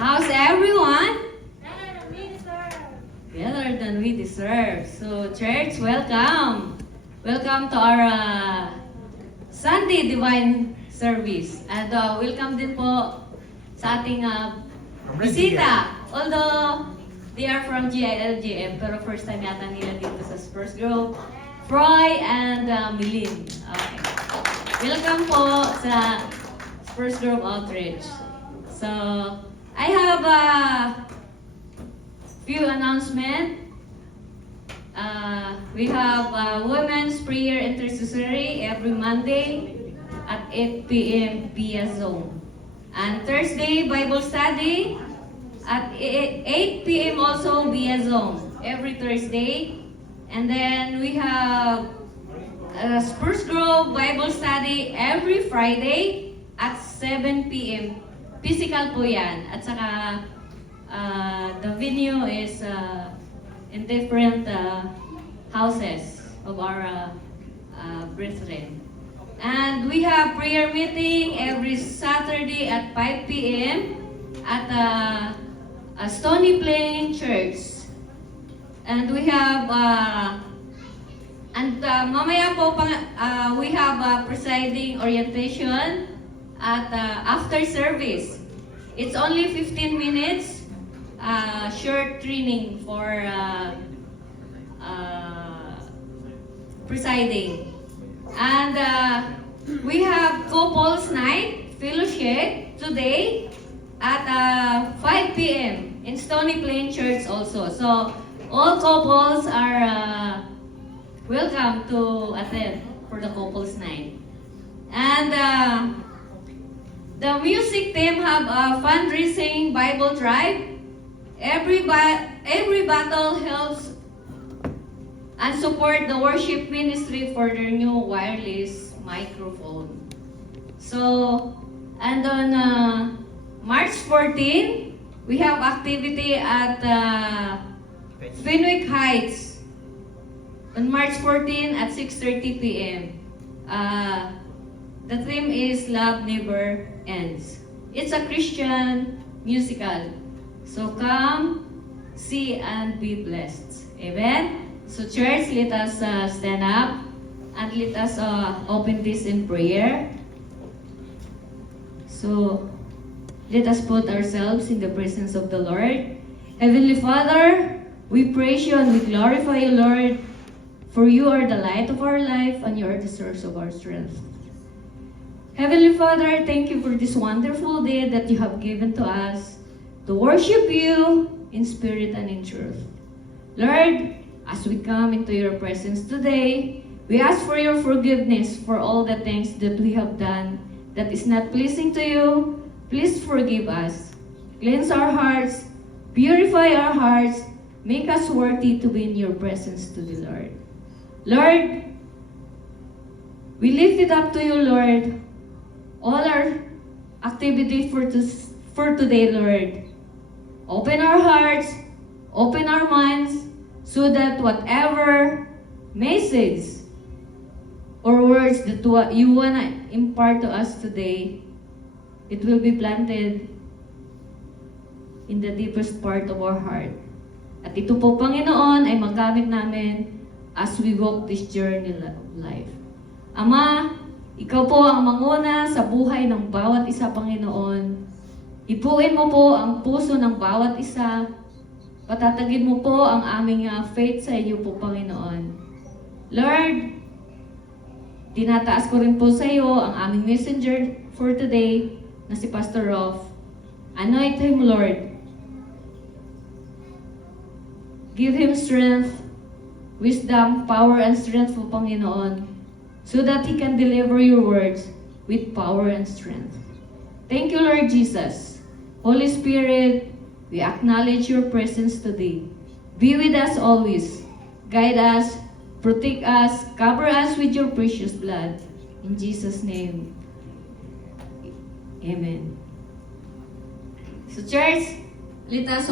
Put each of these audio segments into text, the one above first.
How's everyone? Better than we deserve. So, church, welcome. Welcome to our Sunday Divine Service. And welcome din po sa ating bisita. Although they are from GILGM, pero first time yata nila dito sa Spurs Group. Froy and Milin. Okay. Welcome po sa Spurs Group Outreach. So, I have few announcements. We have Women's Prayer Intercessory every Monday at 8 p.m. via Zoom. And Thursday, Bible Study at 8 p.m. also via Zoom every Thursday. And then we have Spurs Grove Bible Study every Friday at 7 p.m. Physical po yan. At saka the venue is in different houses of our brethren. And we have prayer meeting every Saturday at 5 p.m. at Stony Plain Church. And we have mamaya po we have presiding orientation at after service. It's only 15 minutes. Short training for presiding. And we have couples night fellowship today at 5 p.m. in Stony Plain Church also. So all couples are welcome to attend for the couples night. And the music team have a fundraising Bible drive. Every battle helps and support the worship ministry for their new wireless microphone. So, and on March 14, we have activity at Fenwick Heights on March 14 at 6:30 p.m. The theme is Love Never Ends. It's a Christian musical. So come, see, and be blessed. Amen? So church, let us stand up and let us open this in prayer. So, let us put ourselves in the presence of the Lord. Heavenly Father, we praise you and we glorify you, Lord, for you are the light of our life and you are the source of our strength. Heavenly Father, thank you for this wonderful day that you have given to us to worship you in spirit and in truth. Lord, as we come into your presence today, we ask for your forgiveness for all the things that we have done that is not pleasing to you. Please forgive us. Cleanse our hearts, purify our hearts, make us worthy to be in your presence today, Lord. Lord, we lift it up to you, Lord. All our activity for today, Lord. Open our hearts, open our minds, so that whatever message or words that you want to impart to us today, it will be planted in the deepest part of our heart. At ito po, Panginoon, ay magamit namin as we walk this journey of life. Ama, ikaw po ang manguna sa buhay ng bawat isa, Panginoon. Ipuin mo po ang puso ng bawat isa. Patatagin mo po ang aming faith sa iyo po, Panginoon. Lord, tinataas ko rin po sa iyo ang aming messenger for today na si Pastor Rolf. Anoint him, Lord. Give him strength, wisdom, power, and strength po, Panginoon, so that he can deliver your words with power and strength. Thank you, Lord Jesus. Holy Spirit, we acknowledge your presence today. Be with us always. Guide us, protect us, cover us with your precious blood. In Jesus' name, amen. So church, let us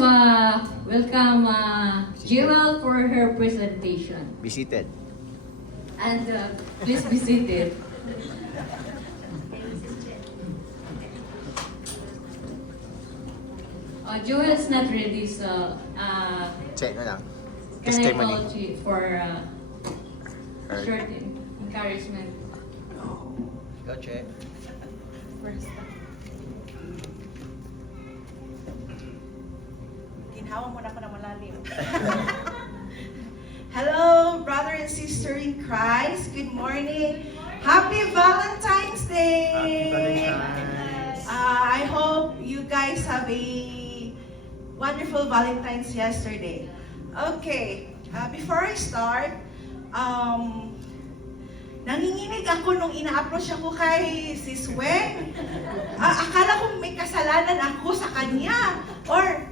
welcome Jewel for her presentation. Be seated. And please be seated. Joel's not ready, so Check na lang. can I Testimony. call you for Heard. short encouragement? Go, Che. Ginhawa mo na ako na malalim. Hello, brother and sister in Christ. Good morning. Happy Valentine's Day. I hope you guys have a wonderful Valentine's yesterday. Okay, before I start, nanginginig ako nung ina-approach ako kay Sis Wen. Akala ko may kasalanan ako sa kanya. Or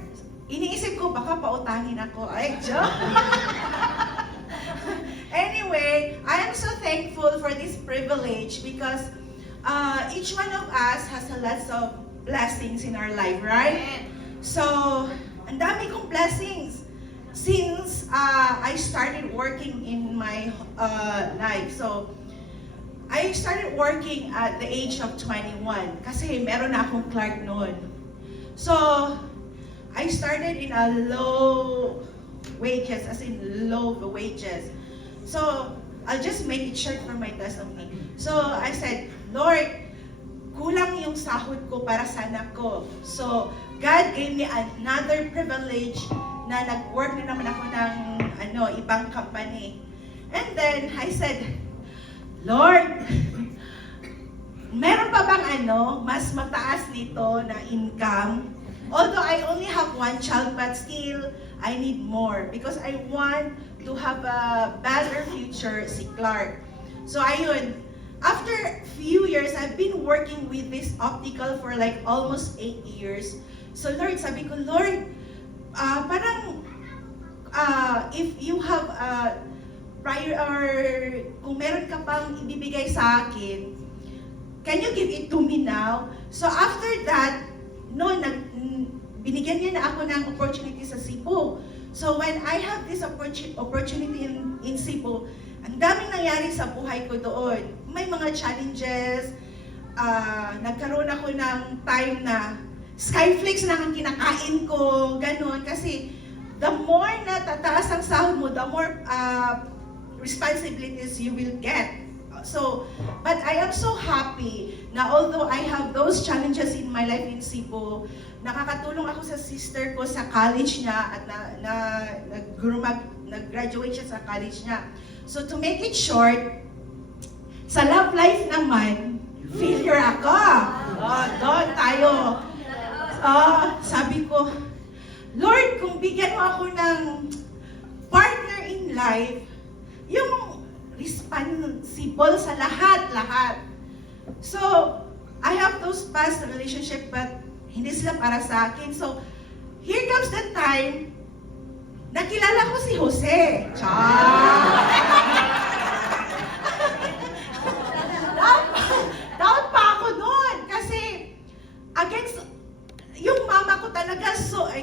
iniisip ko baka pautangin ako. Ay, joke. Anyway, I am so thankful for this privilege because each one of us has a lot of blessings in our life, right? So, ang dami kong blessings since I started working in my life. So, I started working at the age of 21 kasi meron na akong clerk noon. So, I started in a low wages, as in low wages. So, I'll just make it short for my testimony. So, I said, Lord, kulang yung sahod ko para sa anak ko. So, God gave me another privilege na nag-work na naman ako ng ibang company. And then, I said, Lord, meron pa bang mas mataas nito na income? Although I only have one child, but still, I need more because I want to have a better future, si Clark. So, ayun, after few years, I've been working with this optical for like almost 8 years. So, Lord, sabi ko, Lord, if you have prior or kung meron ka pang ibibigay sa akin, can you give it to me now? So, after that, binigyan niya na ako ng opportunity sa Cebu. So when I have this opportunity in Cebu, ang daming nangyari sa buhay ko doon. May mga challenges, nagkaroon ako ng time na Skyflakes lang ang kinakain ko, ganun. Kasi the more na tataas ang sahod mo, the more responsibilities you will get. So, but I am so happy na although I have those challenges in my life in Cebu, nakakatulong ako sa sister ko sa college niya at nag-graduate siya sa college niya. So to make it short, sa love life naman, failure ako. Doon tayo. Sabi ko, Lord, kung bigyan mo ako ng partner in life, yung responsible sa lahat. So, I have those past relationship but hindi sila para sa akin. So, here comes the time, nakilala ko si Jose. Down pa ako doon kasi against yung mama ko talaga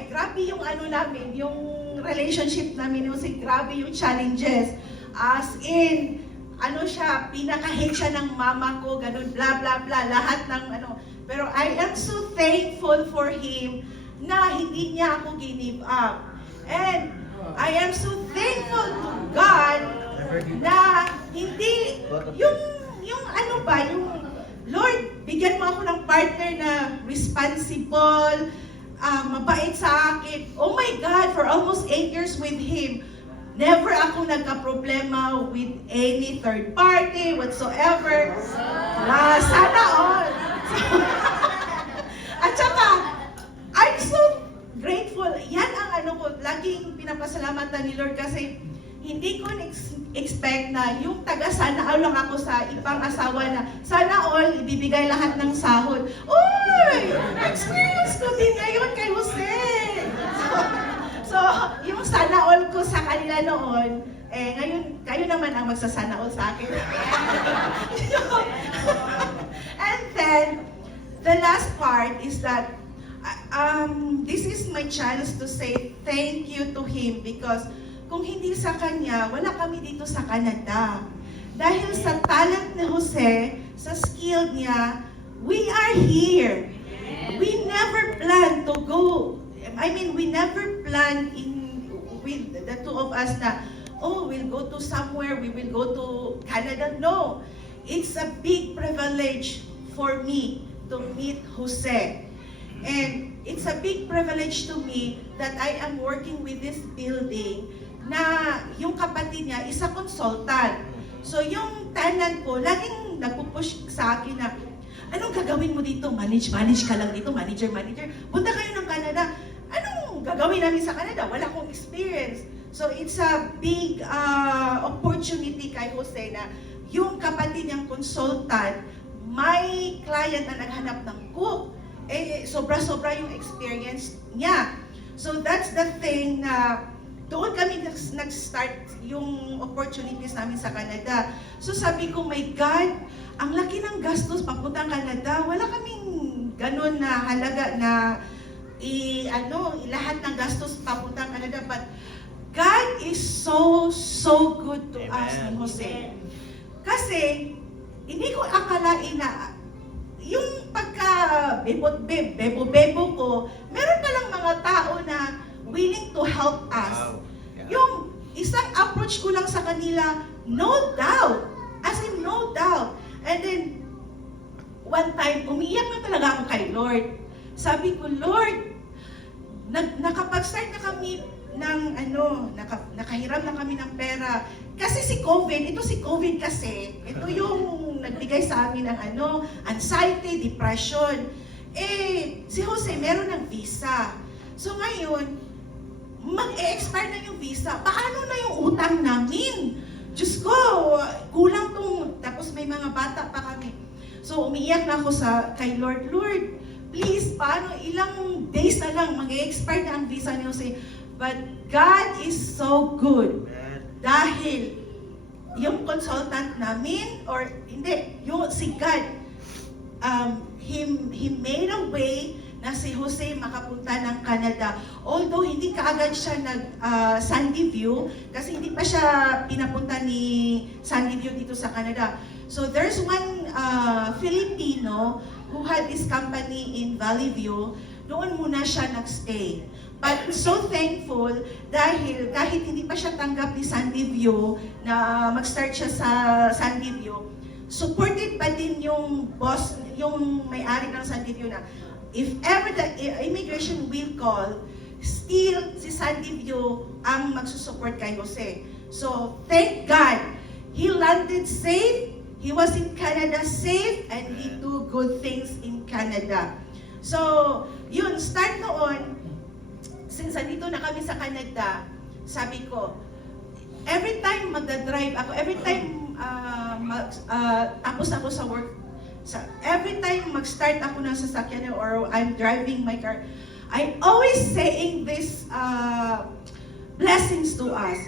grabe yung namin, yung relationship namin, grabe yung challenges. As in, pinaka-hate siya ng mama ko, ganun, blah, blah, blah, lahat ng Pero I am so thankful for him na hindi niya ako give up. And I am so thankful to God na hindi, yung Lord, bigyan mo ako ng partner na responsible, mabait sa akin. Oh my God, for almost 8 years with him, never ako nagka-problema with any third party whatsoever. Sana all. At saka, I'm so grateful. Yan ang laging pinapasalamatan ni Lord kasi hindi ko expect na yung taga-sana all lang ako sa ibang asawa na sana all ibibigay lahat ng sahod. Uy! Experience ko din ngayon kay Jose! So, yung sana all ko sa kanila noon, ngayon, kayo naman ang magsasana all sa akin. And then, the last part is that this is my chance to say thank you to him because kung hindi sa kanya, wala kami dito sa Canada. Dahil sa talent ni Jose, sa skill niya, we are here. We never planned to go I mean, we never planned with the two of us na, oh, we'll go to somewhere, we will go to Canada. No, it's a big privilege for me to meet Jose. And it's a big privilege to me that I am working with this building na yung kapatid niya is a consultant. So yung tenant ko, laging nagpupush sa akin na, anong gagawin mo dito? Manage ka lang dito, manager. Punta kayo ng Canada. Anong gagawin namin sa Canada? Wala akong experience. So it's a big opportunity kay Jose na yung kapatid niyang consultant, may client na naghanap ng cook. Sobra-sobra yung experience niya. So that's the thing na doon kami nag-start yung opportunities namin sa Canada. So sabi ko, my God, ang laki ng gastos papuntang Canada. Wala kaming ganun na halaga na lahat ng gastos papuntang Canada. But God is so good to us ni Jose. Kasi hindi ko akalain na yung bebo ko, meron palang mga tao na willing to help us. Wow. Yeah. Yung isang approach ko lang sa kanila, no doubt. As in, no doubt. And then, one time, umiiyak na talaga ako kay Lord. Sabi ko, Lord, nakapag-start na kami ng nakahiram na kami ng pera. Kasi ito si COVID kasi, ito yung nagbigay sa amin ng anxiety, depression. Si Jose meron ng visa. So ngayon, mag-e-expire na yung visa. Paano na yung utang namin? Diyos ko, kulang tapos may mga bata pa kami. So umiiyak na ako kay Lord, Lord, please, paano ilang days na lang mag-e-expire na ang visa ni Jose. But God is so good. Dahil yung consultant namin, or hindi, yung si God, He made a way na si Jose makapunta ng Canada. Although hindi kaagad siya Sandy View, kasi hindi pa siya pinapunta ni Sandy View dito sa Canada. So there's one Filipino who had this company in Valley View. Doon muna siya nagstay. But so thankful dahil kahit hindi pa siya tanggap ni Sandy View na mag-start siya sa Sandy View, supported pa din yung boss, yung may-ari ng Sandy View na if ever the immigration will call, still si Sandy View ang magsusupport kay Jose. So thank God, he landed safe, he was in Canada safe, and he do good things in Canada. So yun, start noon, since andito na kami sa Canada, sabi ko, every time magdadrive ako, every time tapos ako sa work, every time mag-start ako ng sasakyan or I'm driving my car, I always saying this blessings to us.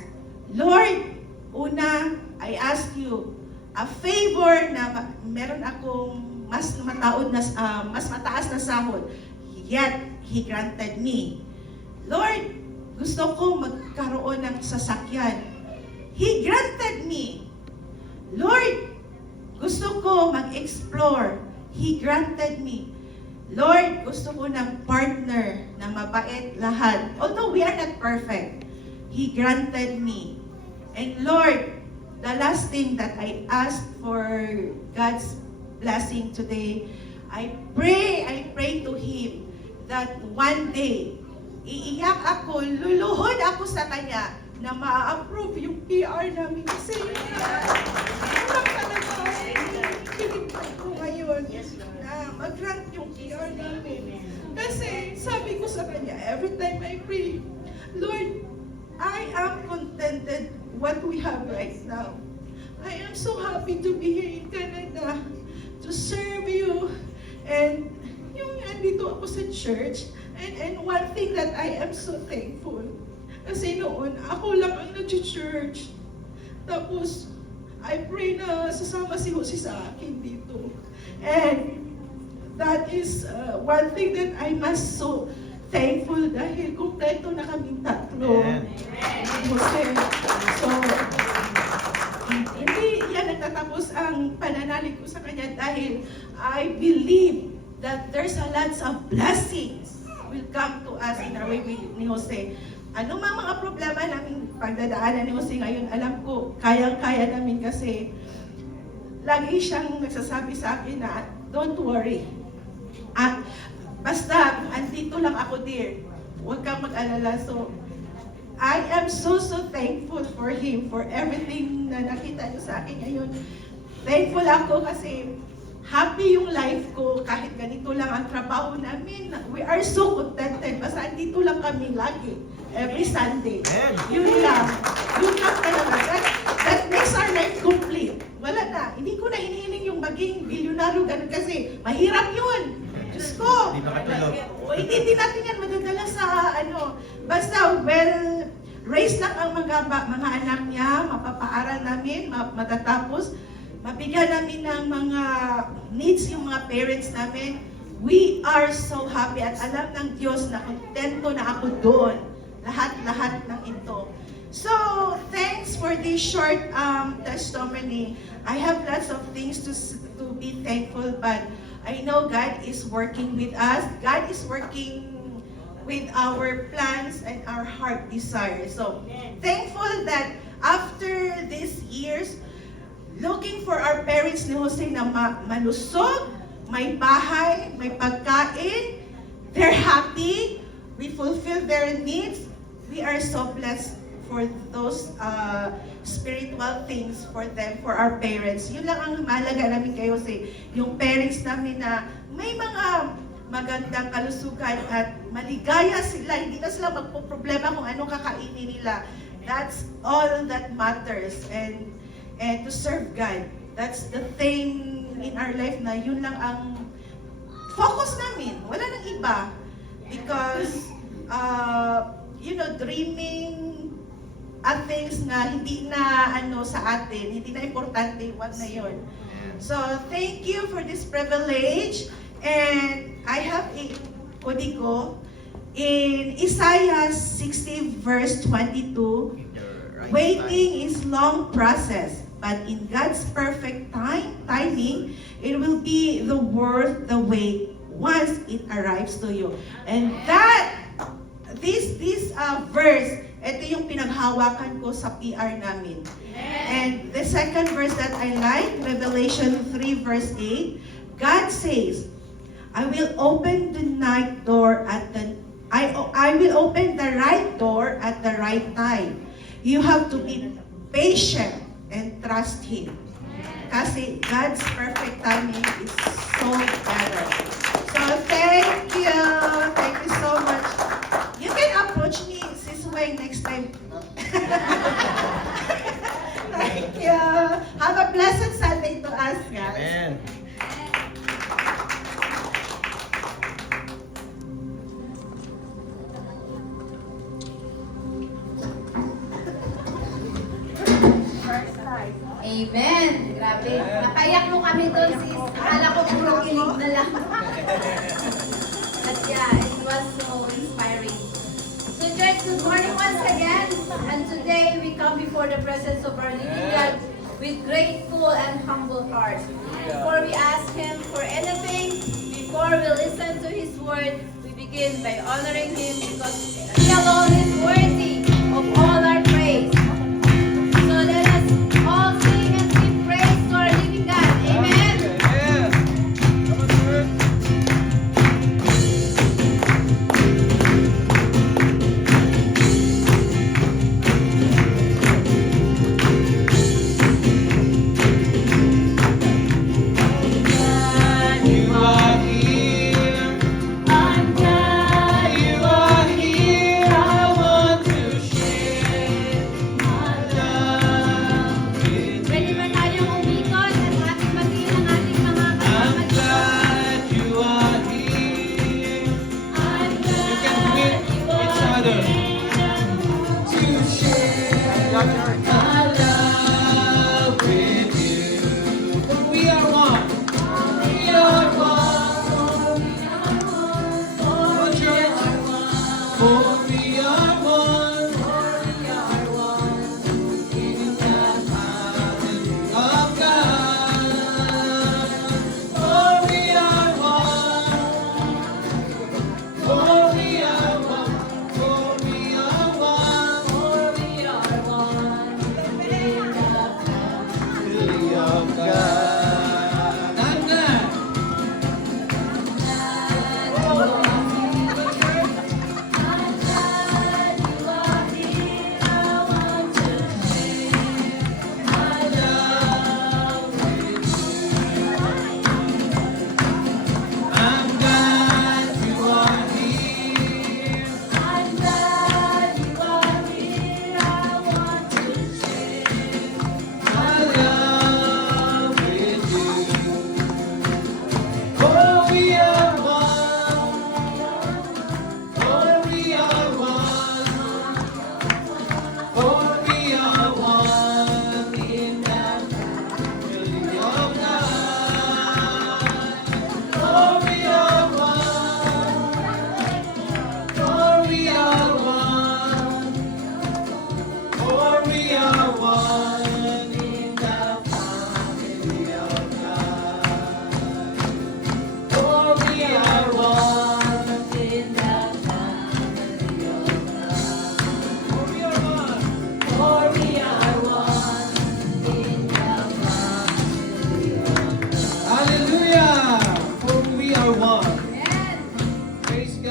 Lord, una, I ask you a favor na meron akong mas mataas na sahod. Yet, He granted me. Lord, gusto ko magkaroon ng sasakyan. He granted me. Lord, gusto ko mag-explore. He granted me. Lord, gusto ko ng partner na mabait lahat. Although we are not perfect, He granted me. And Lord, the last thing that I asked for God's blessing today, I pray to Him that one day, iiyak ako, luluhod ako sa Kanya na ma-approve yung PR namin kasi parang talaga pinipag ko ngayon na mag-grant yung PR namin. Kasi sabi ko sa Kanya, every time I pray, Lord, I am contented what we have right now. I am so happy to be here in Canada to serve you. And yung andito ako sa church, and one thing that I am so thankful, kasi noon, ako lang ang nag-church. Tapos, I pray na sasama si Jose sa akin dito. And that is one thing that I must so thankful dahil kumpleto na kaming tatlo. Jose. So, hindi yan nagtatapos ang pananalig ko sa kanya dahil I believe that there's a lots of blessings will come to us in our way ni Jose. Ano mga problema namin pagdadaanan ni Jose ngayon, alam ko, kayang-kaya namin kasi lagi siyang nagsasabi sa akin na, don't worry. At basta, andito lang ako, dear. Huwag kang mag-alala. So, I am so thankful for him, for everything na nakita niyo sa akin ngayon. Thankful ako kasi happy yung life ko kahit ganito lang ang trabaho namin. We are so contented. Basta andito lang kami lagi. Every Sunday. Yun lang. Yun lang talaga. That makes our life complete. Wala na. Hindi ko na hinihiling yung maging bilyonaryo ganun kasi mahirap yun. Diyos ko. Hindi makatulog. Hindi natin yan madadala sa basta raised lang ang mga anak niya, mapapaaral namin, matatapos, mabigyan namin ng mga needs yung mga parents namin. We are so happy at alam ng Diyos na kontento na ako doon. Lahat ng ito. So, thanks for this short testimony. I have lots of things to be thankful, but I know God is working with us. God is working with our plans and our heart desires. So, thankful that after these years, looking for our parents ni Jose na malusog, may bahay, may pagkain, they're happy, we fulfill their needs. We are so blessed for those spiritual things for them, for our parents. Yun lang ang mahalaga namin kay Jose. Yung parents namin na may mga magandang kalusugan at maligaya sila. Hindi na sila magpo-problema kung anong kakainin nila. That's all that matters. And to serve God. That's the thing in our life na yun lang ang focus namin. Wala nang iba. Because, dreaming at things na hindi na sa atin, hindi na importante, wag na yun. So, thank you for this privilege. And I have a kodigo in Isaiah 60 verse 22. Waiting is long process, but in God's perfect timing, it will be worth the wait once it arrives to you. And this verse, ito yung pinaghawakan ko sa PR namin. And the second verse that I like, Revelation 3 verse 8, God says, I will open the night door I will open the right door at the right time. You have to be patient and trust Him. Kasi God's perfect timing is so better. So thank you. Thank you so much. You can approach me this way next time. Thank you. Have a blessed Sunday to us, guys. Amen. Amen. Grabe. Napaiyak mo kami doon, sis. Akala ko puro kilig na lang. But yeah, it was so inspiring. So church, good morning once again. And today we come before the presence of our living God with grateful and humble hearts. Before we ask Him for anything, before we listen to His word, we begin by honoring Him because He alone is worthy of all our praise. So let us all sing and give praise to our living God. Amen. Pwede ba tayong umikot at ating batiin ang ating mga kasama dito? I'm glad you are here. For we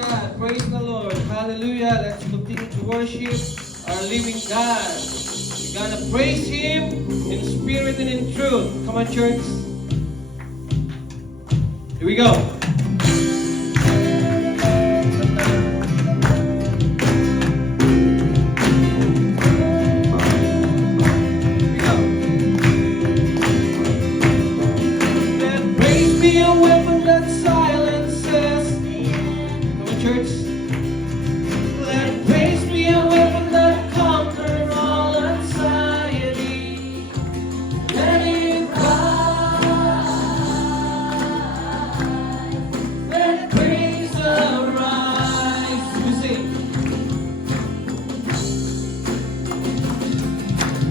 God. Praise the Lord. Hallelujah. Let's continue to worship our living God. We're gonna praise Him in spirit and in truth. Come on, church. Here we go. Be a weapon that silences. Come on, church. Let praise be a weapon that conquers all anxiety. Let it rise. Let praise arise. We sing.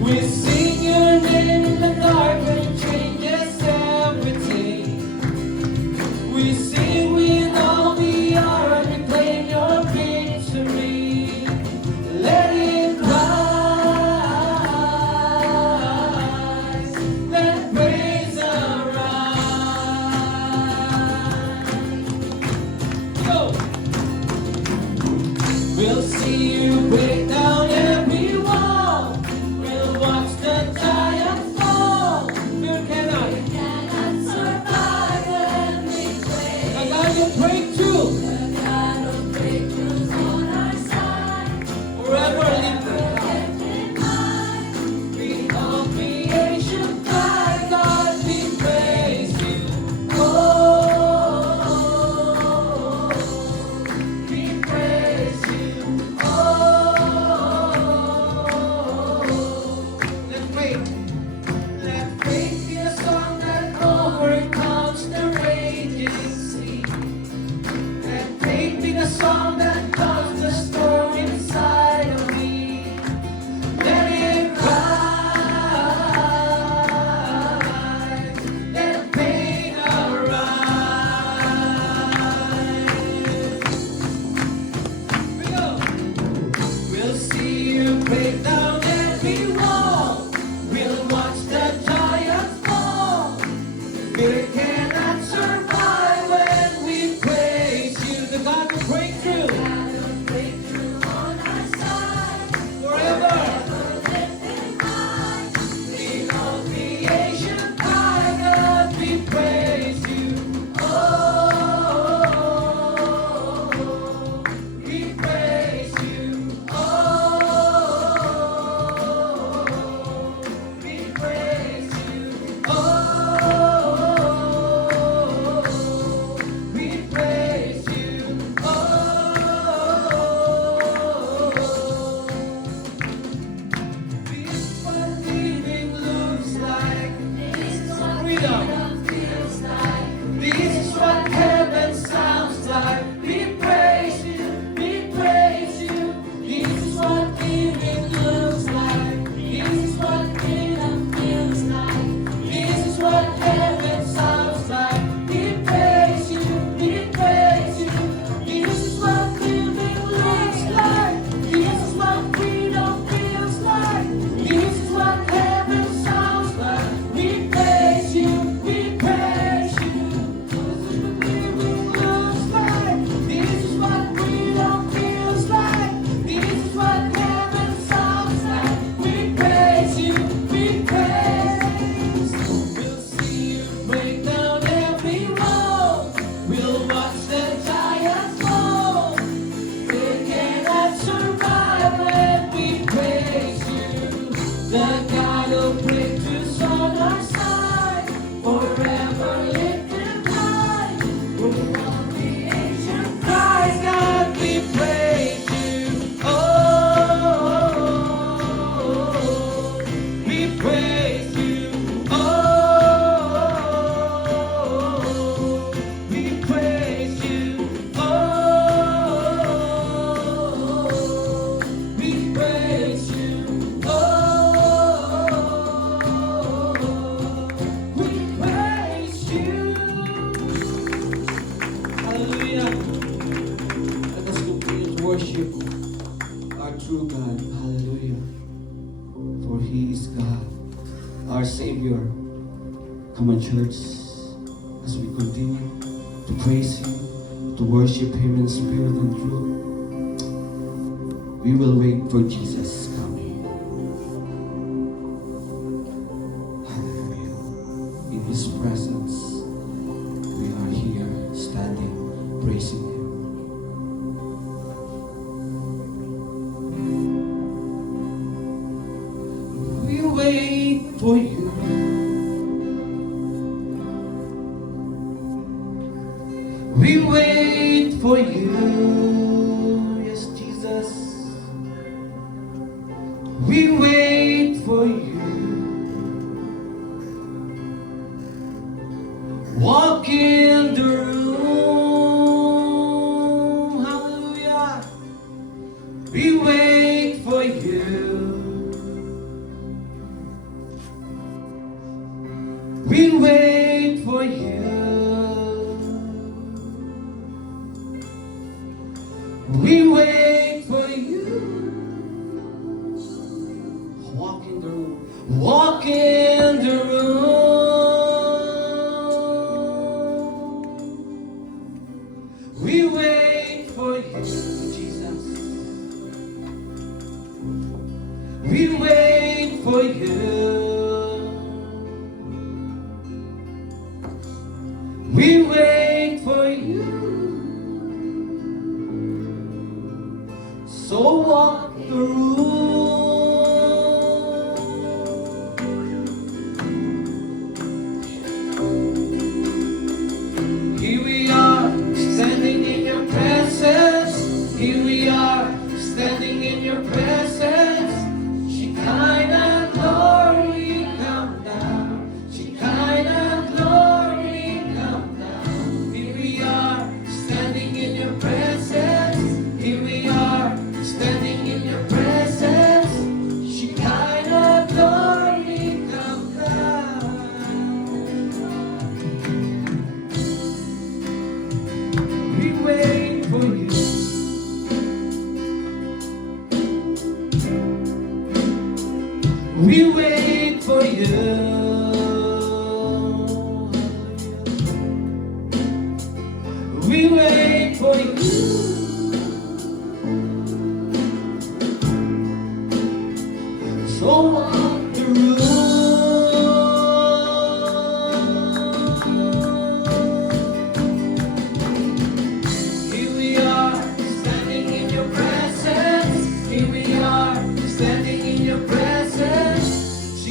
We sing your name in the dark and it changes everything. We sing with all the heart, we claim your victory. Let it rise, let praise arise. Go! We'll see you break down every wall. We'll watch the giants fall. Fear cannot survive when we pray. The God will break through. The God of breakthroughs on our side. Forever lifted high. We all creation cry, God, we praise you. Oh, we praise you. Oh, let faith be a song that overcomes the raging sea. Let faith be the song that calms the storm inside of me. Let it rise, let pain arise. We go. We'll see you break down every wall. We'll watch the giants fall. Fear cannot survive when we praise you. The God will break through. On our side. Forever. Leave all creation high. God, we praise you. Oh, we praise you. Oh, we praise you. Oh, we praise you. Oh, this is what living looks like. This is what freedom feels like. This is what heaven sounds like. We praise you. We praise you. This is what living looks like. This is what freedom feels like. This is what heaven sounds like. We praise you. We praise you. This is what living looks like. This is what freedom feels like. This is what heaven sounds like. We praise you. We praise you. This is what living looks like. This is what freedom feels like. This is what heaven sounds like. We praise you. We praise. We'll see you break down every wall. We'll watch the giants fall. They cannot survive when we praise you. The God of breakthroughs on our side. Forever lifted high. Over all creation cries, God, we praise you. Oh, we praise you. Oh, we praise you. Oh, we praise you. Oh, we praise you. Hallelujah. Let us continue to worship our true God. Hallelujah. For He is God, our Savior. Come on, church, as we continue to praise Him, to worship Him in spirit and truth. We will wait for Jesus coming. Hallelujah. In His presence, we are here standing, praising Him. We wait for you. We wait for you, yes, Jesus. We wait for you. Walk in the room, hallelujah. We wait for you. We wait for you. We wait for you. Walk in the room. Walk in the room. We wait for you, Jesus. We wait for you. We wait for you. So walk the room. Here we are, standing in your presence. Here we are, standing in your presence. Shekinah glory, come down. Shekinah glory, come down. Here we are, standing in your presence. Here we are, standing in your presence. Shekinah glory, come down. We wait for you. We wait for you. We wait for you. So walk the room. Here we are, standing in your presence. Here we are, standing in your presence.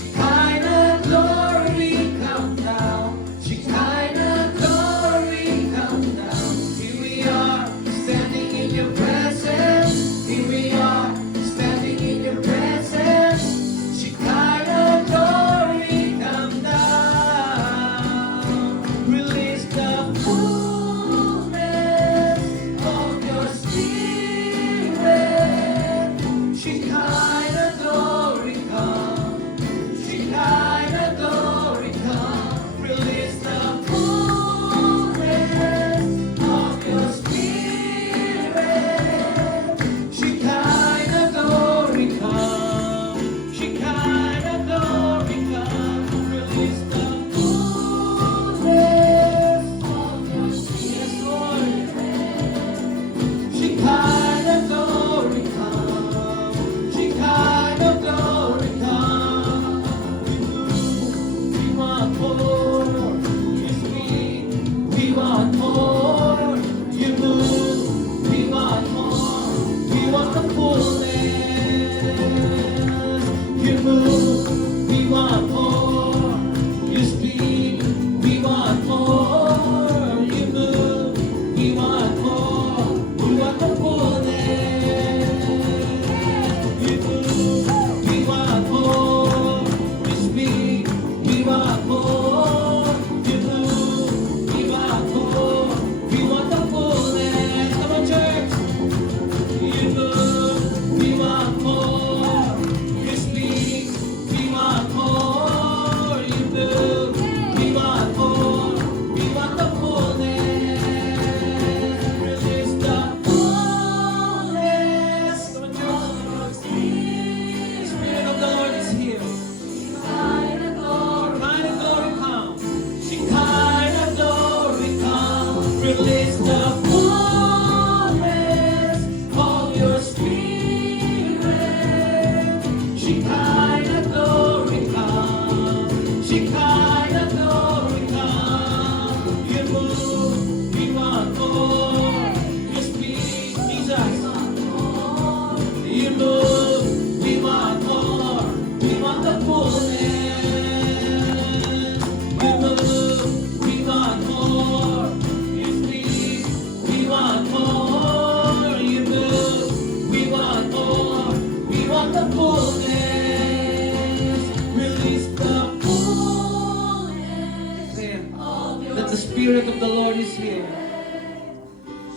Spirit of the Lord is here.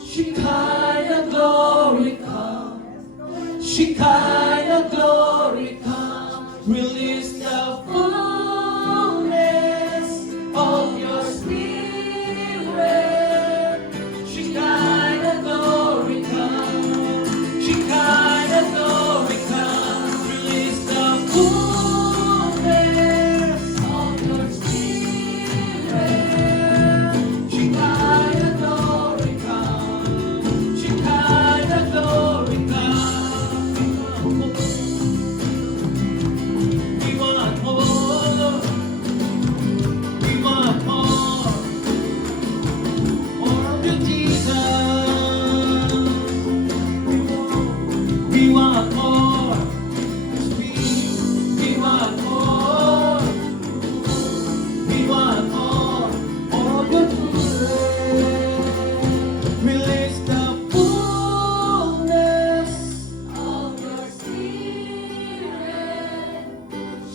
Shekinah glory come. Shekinah glory come. Release the fullness of your Spirit. Shekinah glory come. Shekinah glory come. Release the fullness of your Spirit. Shekinah glory come. Shekinah glory come. We want more. We want more. More of you, Jesus. We want more. We want more. We want more. More of your Spirit. Release the fullness of your Spirit.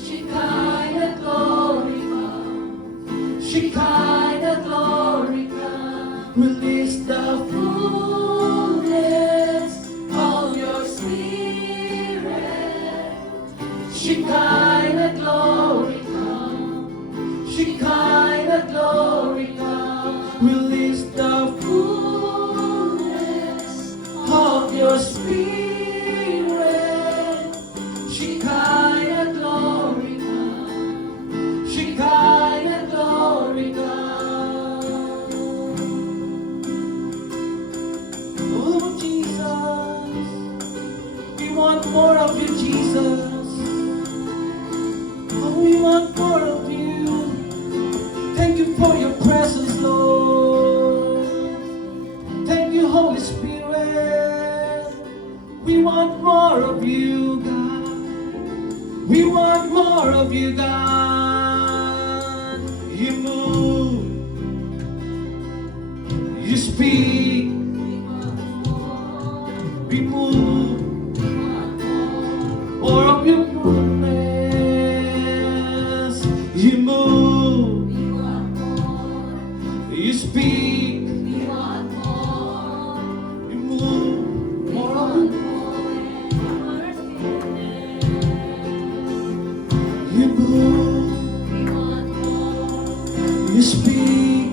Shekinah glory come. Shekinah glory come. Release the fullness of your Spirit. Shekinah glory come. Shekinah glory come. Release the fullness of your Spirit. Shekinah glory come. Shekinah glory come. Oh Jesus, we want more of you, Jesus. Oh, we want more of you. Thank you for your presence, Lord. Thank you, Holy Spirit. We want more of you, God. We want more of you, God. You move, you speak, we move. More of your goodness, you move, you speak, you move. More of you move, you speak,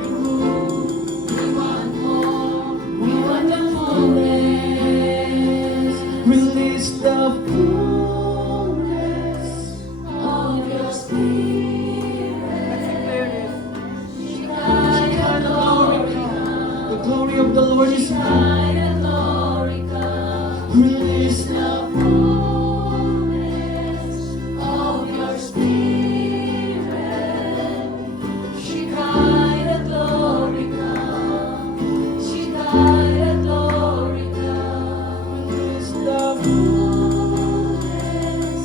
you move. We want the fullness. Release the fullness of your Spirit. Shekinah glory come. The glory of the Lord is here. Release the fullness of your Spirit. Shekinah glory come. Shekinah glory come. Release the fullness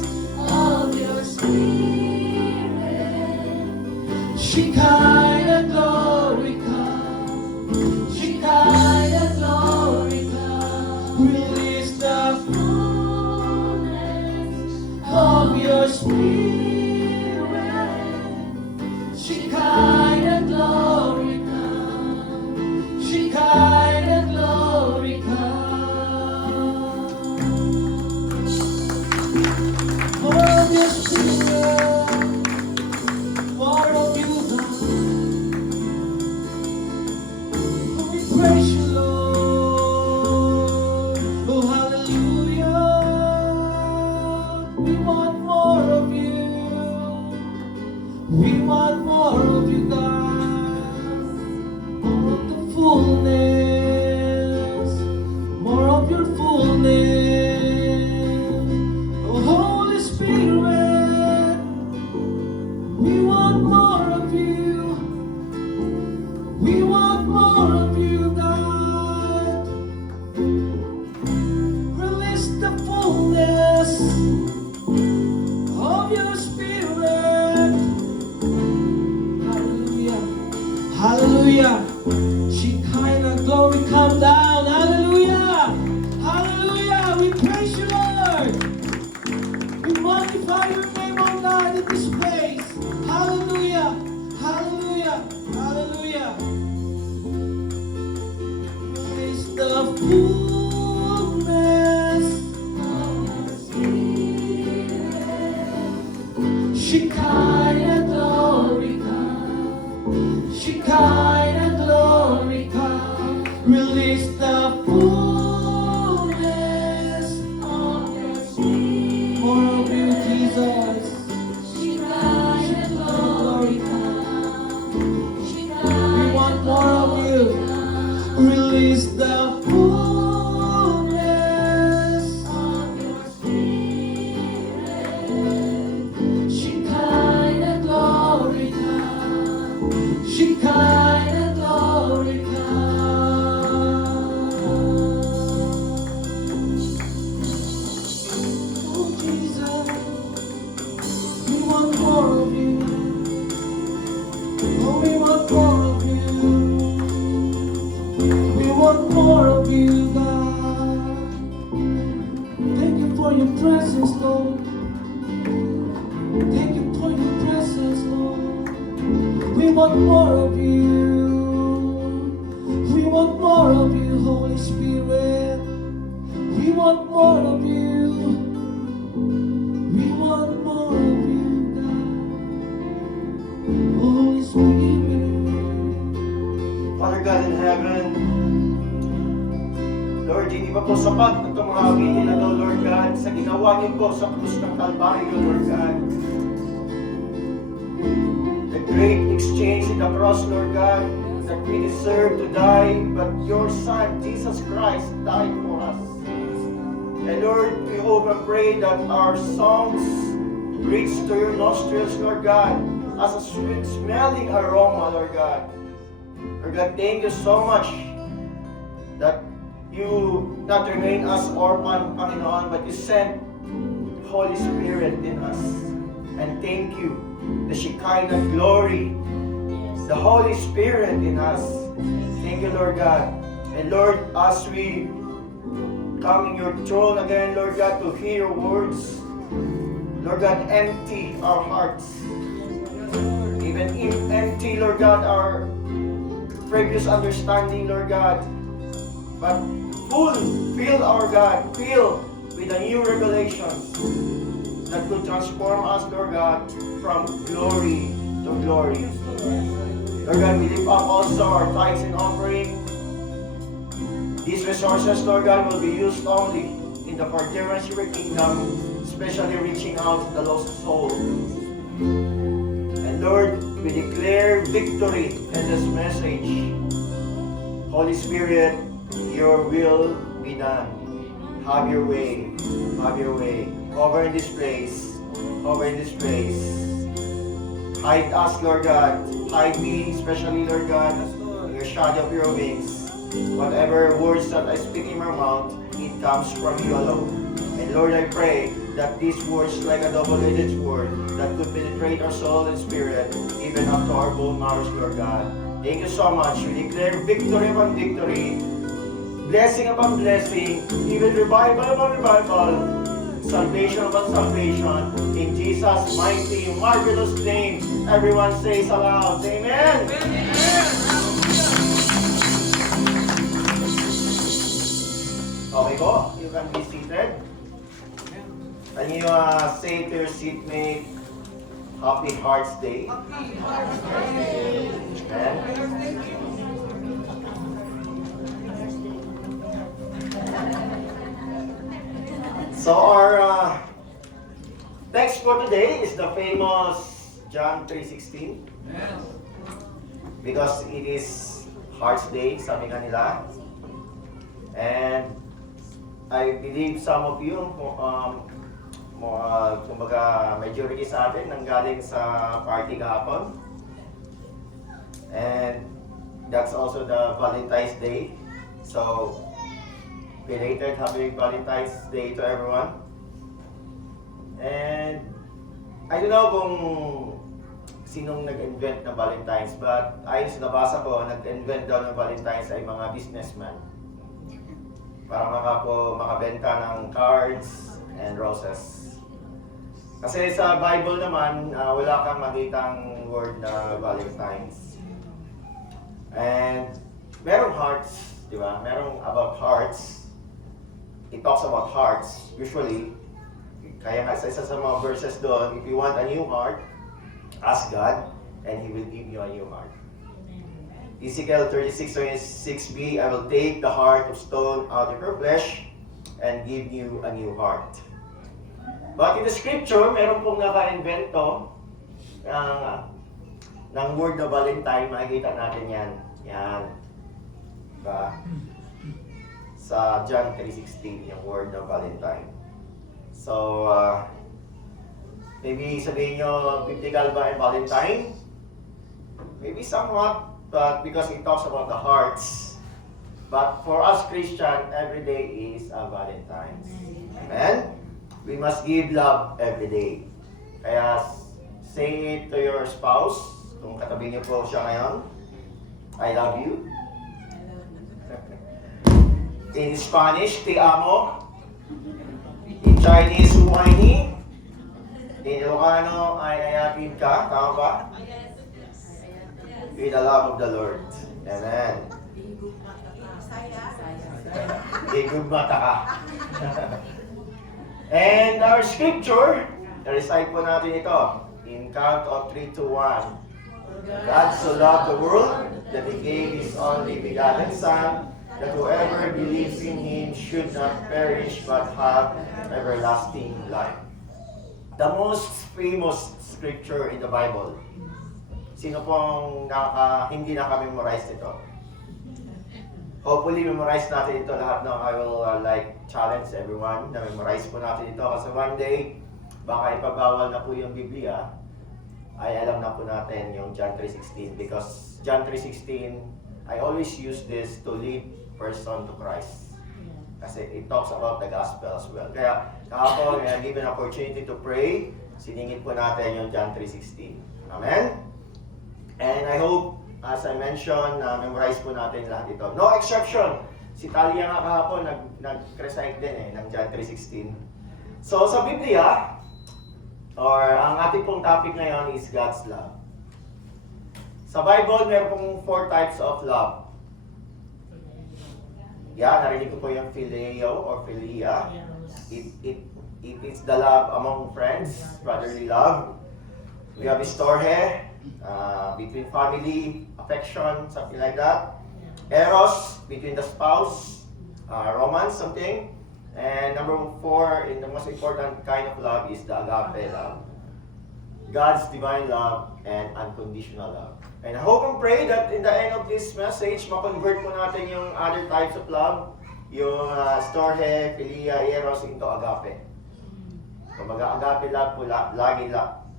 of your Spirit. Shekinah glory come. Shekinah glory come. Release the fullness the fullness. Shekinah glory come, Shekinah glory come, release the fullness of your spirit. More of you, Jesus. Shekinah glory come, we want more of you. Release the fullness of your spirit. Shekinah glory come, Shekinah glory come. Oh Jesus, we want more of you. Oh, we want more of you. We want more of you, God. Thank you for your presence, Lord. Thank you for your presence, Lord. We want more of you. We want more of you, Holy Spirit. We want more of you. We want more of you, God. Holy Spirit. Father God in heaven, Lord, hindi pa po sapat itong mga awitin na to, Lord God, sa ginawa niyo po sa krus ng Kalbaryo, Lord God. The great exchange in the cross, Lord God, that we deserve to die, but your Son, Jesus Christ, died for us. And Lord, we hope and pray that our songs reach to your nostrils, Lord God, as a sweet-smelling aroma, Lord God. Lord God, thank you so much that you not remain us orphan, Panginoon, but you sent Holy Spirit in us. And thank you, the Shekinah glory, the Holy Spirit in us. Thank you, Lord God. And Lord, as we come in your throne again, Lord God, to hear your words, Lord God, empty our hearts. Even if empty, Lord God, our previous understanding, Lord God, but fill our God, fill with a new revelation that could transform us, Lord God, from glory to glory. Lord God, we lift up also our tithes and offering. These resources, Lord God, will be used only in the furtherance of your kingdom, especially reaching out to the lost soul. And Lord, we declare victory in this message. Holy Spirit, your will be done. Have your way. Have your way. Over in this place. Over in this place. Hide us, Lord God. Hide me, especially, Lord God, in your shadow of your wings. Whatever words that I speak in my mouth, it comes from you alone. And Lord, I pray that these words, like a double-edged sword, that could penetrate our soul and spirit, even up to our bone marrows, Lord God. Thank you so much. We declare victory upon victory, blessing upon blessing, even revival upon revival, salvation upon salvation. In Jesus' mighty, marvelous name, everyone says aloud, Amen. Okay po, you can be seated. Can you say to your seatmate, Happy Hearts Day? Amen. So our text for today is the famous John 3:16. Because it is Hearts Day, sabi nga nila. And I believe some of you, kumbaga majority sa atin nanggaling sa party kahapon. And that's also the Valentine's Day. So, belated happy Valentine's Day to everyone. And I don't know kung sinong nag-invent ng Valentine's, but ayon sa nabasa ko, nag-invent daw ng Valentine's ay mga businessman. Para makabenta ng cards and roses. Kasi sa Bible naman, wala kang makitang word na Valentine's. And merong hearts, di ba? Merong about hearts. It talks about hearts, usually. Kaya nga sa isa sa mga verses doon, if you want a new heart, ask God, and He will give you a new heart. Ezekiel 36:26b, I will take the heart of stone out of your flesh and give you a new heart. But in the scripture, meron pong naka-invento ng word na Valentine. Makikita natin yan. Yan. Diba? Sa John 3:16, yung word na Valentine. So, maybe sabihin nyo, biblical ba yung Valentine? Maybe somewhat, but because it talks about the hearts. But for us Christian, every day is a Valentine's. Amen? We must give love every day. Kaya say it to your spouse, kung katabi niyo po siya ngayon, I love you. In Spanish, te amo. In Chinese, huwaini. In Ilocano, ay ayakin ka. Tama ba? With the love of the Lord. Amen. Igugmata ka. And our scripture, recite po natin ito. In count of 3, 2, 1. God so loved the world that He gave His only begotten Son, that whoever believes in Him should not perish but have everlasting life. The most famous scripture in the Bible. Sino pong hindi naka-memorize ito? Hopefully, memorize natin ito lahat. No? I will challenge everyone na memorize po natin ito. Kasi one day, baka ipabawal na po yung Biblia, ay alam na po natin yung John 3:16. Because John 3:16, I always use this to lead person to Christ. Kasi it talks about the gospel as well. Kaya kahapon, when I give an opportunity to pray, siningit po natin yung John 3:16. Amen? And I hope, as I mentioned, memorize po natin lahat ito. No exception. Si Talia nga kahapon, nag-recite din ng John 3:16. So sa Biblia, or ang ating pong topic ngayon is God's love. Sa Bible, meron pong 4 types of love. Yeah, narinig ko po yung phileo or philia. It is the love among friends, brotherly love. We have storge, between family, affection, something like that. Eros, between the spouse, romance, something. And number 4, in the most important kind of love is the agape love. God's divine love and unconditional love. And I hope and pray that in the end of this message, ma-convert po natin yung other types of love, yung storge, philia, eros into agape. Kumbaga, agape love po, lagi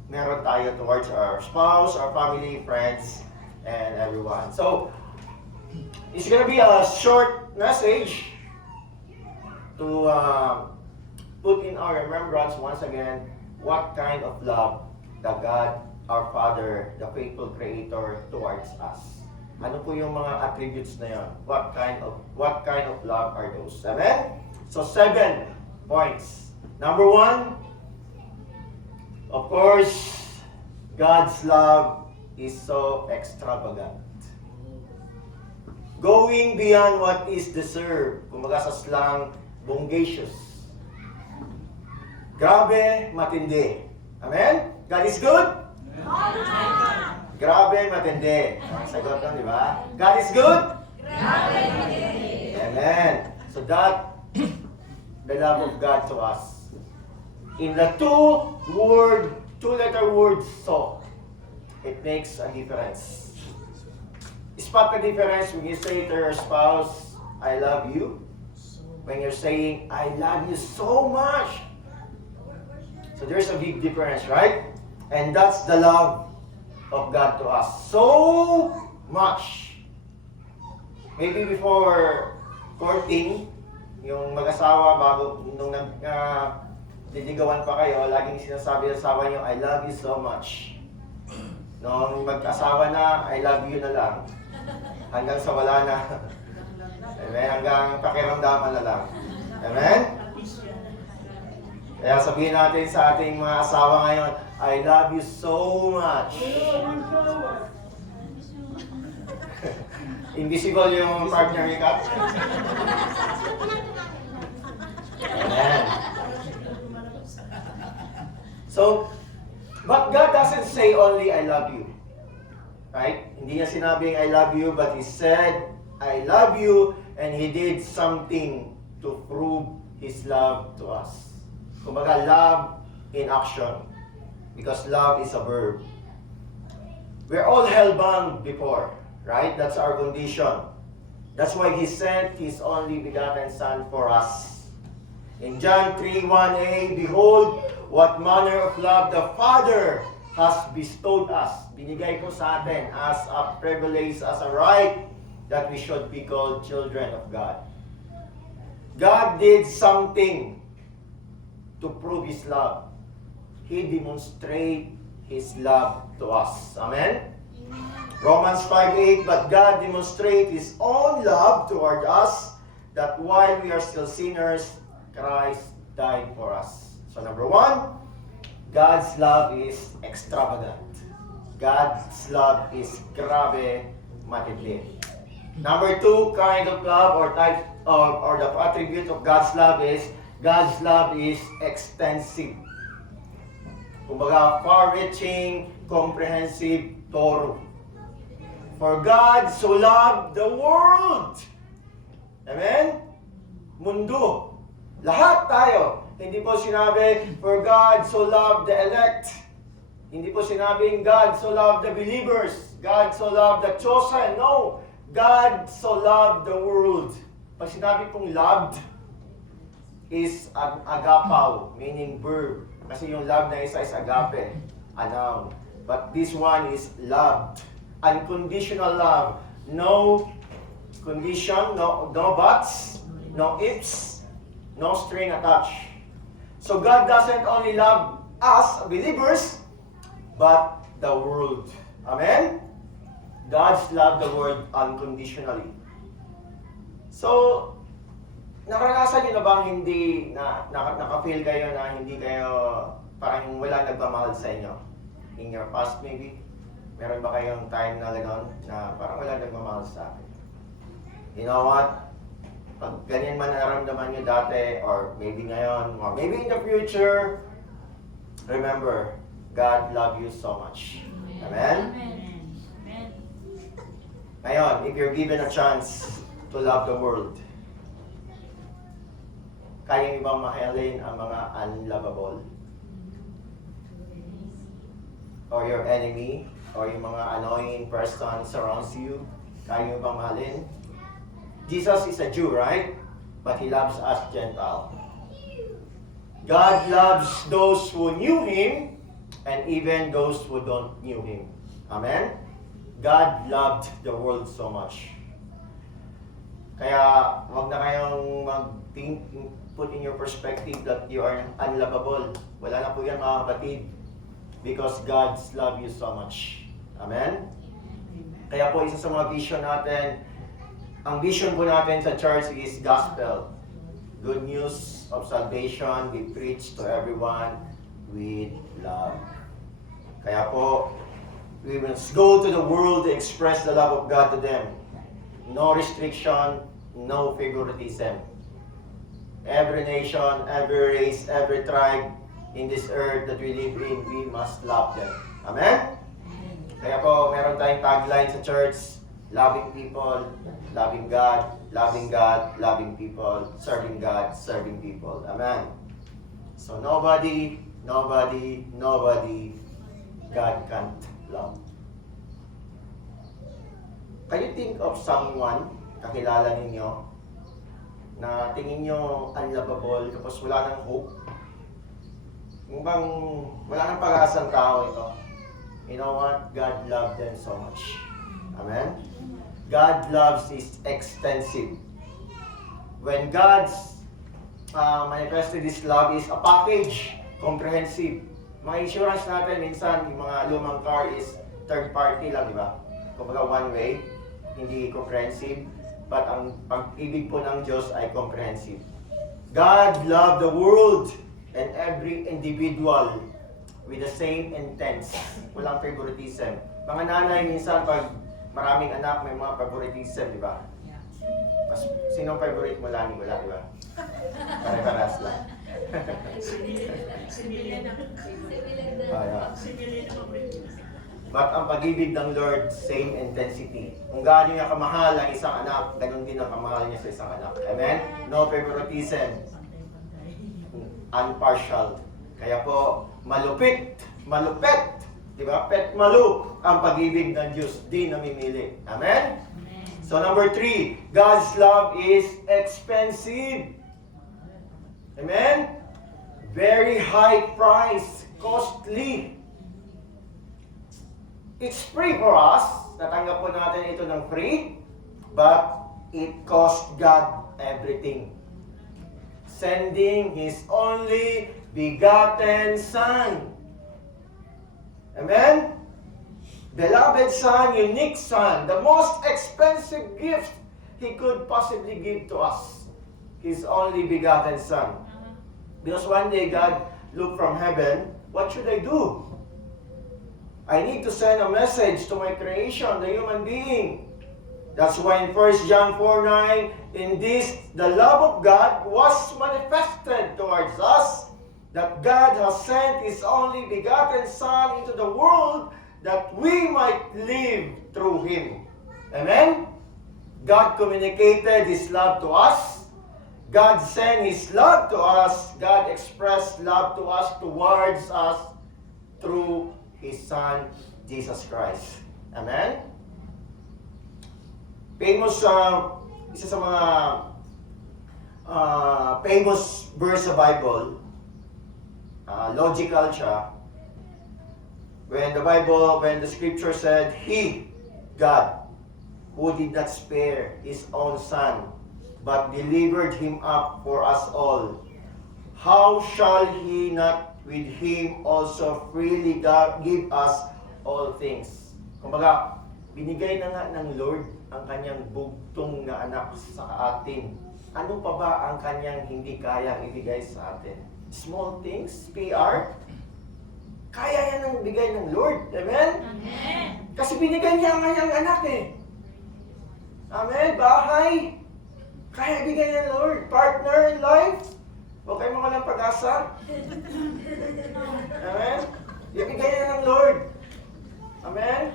meron tayo towards our spouse, our family, friends, and everyone. So, it's gonna be a short message to put in our remembrance once again what kind of love the God, our Father, the faithful Creator towards us. Ano po yung mga attributes na yun? What kind of love are those? Amen? So 7 points. Number 1, of course, God's love is so extravagant. Going beyond what is deserved. Kumbaga sa slang, bongacious. Grabe, matindi. Amen? God is good? Grabe, matindi. Sagot lang, di ba? God is good? Grabe, matindi. Amen. So that, the love of God to us. In the two-letter word so, it makes a difference. Spot the difference when you say to your spouse, I love you. When you're saying, I love you so much. So there's a big difference, right? And that's the love of God to us. So much. Maybe before courting, yung mag-asawa, bago nung nililigawan pa kayo, laging sinasabi ng asawa niyo, I love you so much. Nung mag-asawa na, I love you na lang. Hanggang sa wala na. Amen? Hanggang pakiramdaman na lang. Amen? Kaya sabihin natin sa ating mga asawa ngayon, I love you so much. Invisible yung partner ni Kat? Amen. So, but God doesn't say only, I love you. Right? Hindi niya sinabing, I love you, but He said, I love you, and He did something to prove His love to us. Kumbaga, love in action. Because love is a verb. We're all hellbound before, right? That's our condition. That's why He sent His only begotten Son for us. In John 3:1a, behold, what manner of love the Father has bestowed us. Binigay ko sa atin as a privilege, as a right, that we should be called children of God. God did something to prove His love. He demonstrated His love to us. Amen? Romans 5:8, but God demonstrated His own love toward us, that while we are still sinners, Christ died for us. So number one, God's love is extravagant. God's love is grabe matindi. Number two kind of love or type or the attribute of God's love is extensive. Kumbaga, far-reaching, comprehensive, thorough. For God so loved the world. Amen? Mundo. Lahat tayo. Hindi po sinabi, for God so loved the elect. Hindi po sinabing, God so loved the believers. God so loved the chosen. No. God so loved the world. Pag sinabi pong loved, is agapaw, meaning verb. Kasi yung love na isa is agape, a noun. But this one is loved. Unconditional love. No condition, no buts, no ifs, no string attached. So God doesn't only love us, believers, but the world. Amen? God's love the world unconditionally. So, naranasan niyo na bang hindi naka-feel kayo na hindi kayo parang wala nagmamahal sa inyo? In your past maybe? Meron ba kayong time na gano'n na parang wala nagmamahal sa akin? You know what? Pag ganyan man naramdaman niyo dati or maybe ngayon or maybe in the future, remember, God loves you so much. Amen? Ngayon, if you're given a chance to love the world, kaya niyo bang mahalin ang mga unlovable? Or your enemy? Or yung mga annoying person surrounds you? Kaya niyo bang mahalin? Jesus is a Jew, right? But He loves us Gentile. God loves those who knew Him and even those who don't knew Him. Amen? God loved the world so much. Kaya wag na kayong mag-think, put in your perspective that you are unlovable. Wala na po yan mga kapatid. Because God's love you so much. Amen? Kaya po isa sa mga vision natin, ang vision po natin sa church is gospel. Good news of salvation be preached to everyone with love. Kaya po, we will go to the world to express the love of God to them. No restriction, no favoritism. Every nation, every race, every tribe in this earth that we live in, we must love them. Amen? Kaya po, meron tayong tagline sa church, loving people, loving God, loving God, loving people, serving God, serving people. Amen? So nobody, God can't love. Can you think of someone, kakilala ninyo, na tingin nyo unlovable tapos wala nang hope? Yung bang wala nang pag-asang tao ito? You know what? God loved them so much. Amen? God loves is extensive. When God's manifested His love is a package, comprehensive. Mga insurance natin, minsan, yung mga lumang car is third party lang, di ba? Kumbaga one way, hindi comprehensive. But ang pag-ibig po ng Diyos ay comprehensive. God loved the world and every individual with the same intent. Walang favoritism. Mga nanay, minsan pag maraming anak, may mga favoritism, di ba? Mas, sinong favorite mo lagi? Wala, di ba? Pare-paras lang. But ang pag-ibig ng Lord, same intensity. Kung gaano niya kamahal ang isang anak, ganun din ang kamahal niya sa isang anak. Amen? No favoritism. Unpartial. Kaya po, malupit, di ba? Pet malu ang pag-ibig ng Diyos, di namimili. Amen? So number 3, God's love is expensive. Amen? Very high price, costly. It's free for us. Natanggap po natin ito ng free. But it cost God everything. Sending His only begotten Son. Amen? Beloved Son, unique Son, the most expensive gift He could possibly give to us. His only begotten Son. Because one day God looked from heaven, what should I do? I need to send a message to my creation, the human being. That's why in 1 John 4:9, in this, the love of God was manifested towards us, that God has sent His only begotten Son into the world, that we might live through Him. Amen? God communicated His love to us. God sent His love to us. God expressed love to us towards us through His Son, Jesus Christ. Amen? Famous, isa sa mga famous verse sa Bible, logical siya. When the scripture said, He, God, who did not spare His own Son, but delivered Him up for us all, how shall He not with Him also freely give us all things? Kumbaga, binigay na nga ng Lord ang kanyang bugtong na anak sa atin. Ano pa ba ang kanyang hindi kayang ibigay sa atin? Small things, PR, kaya yan ang bigay ng Lord. Amen? Amen. Kasi binigay niya ang kanyang anak eh. Amen? Bahay, kaya bigay ng Lord. Partner in life, huwag kayo mga lang pag-asa. Amen? Ibigay na ng Lord. Amen?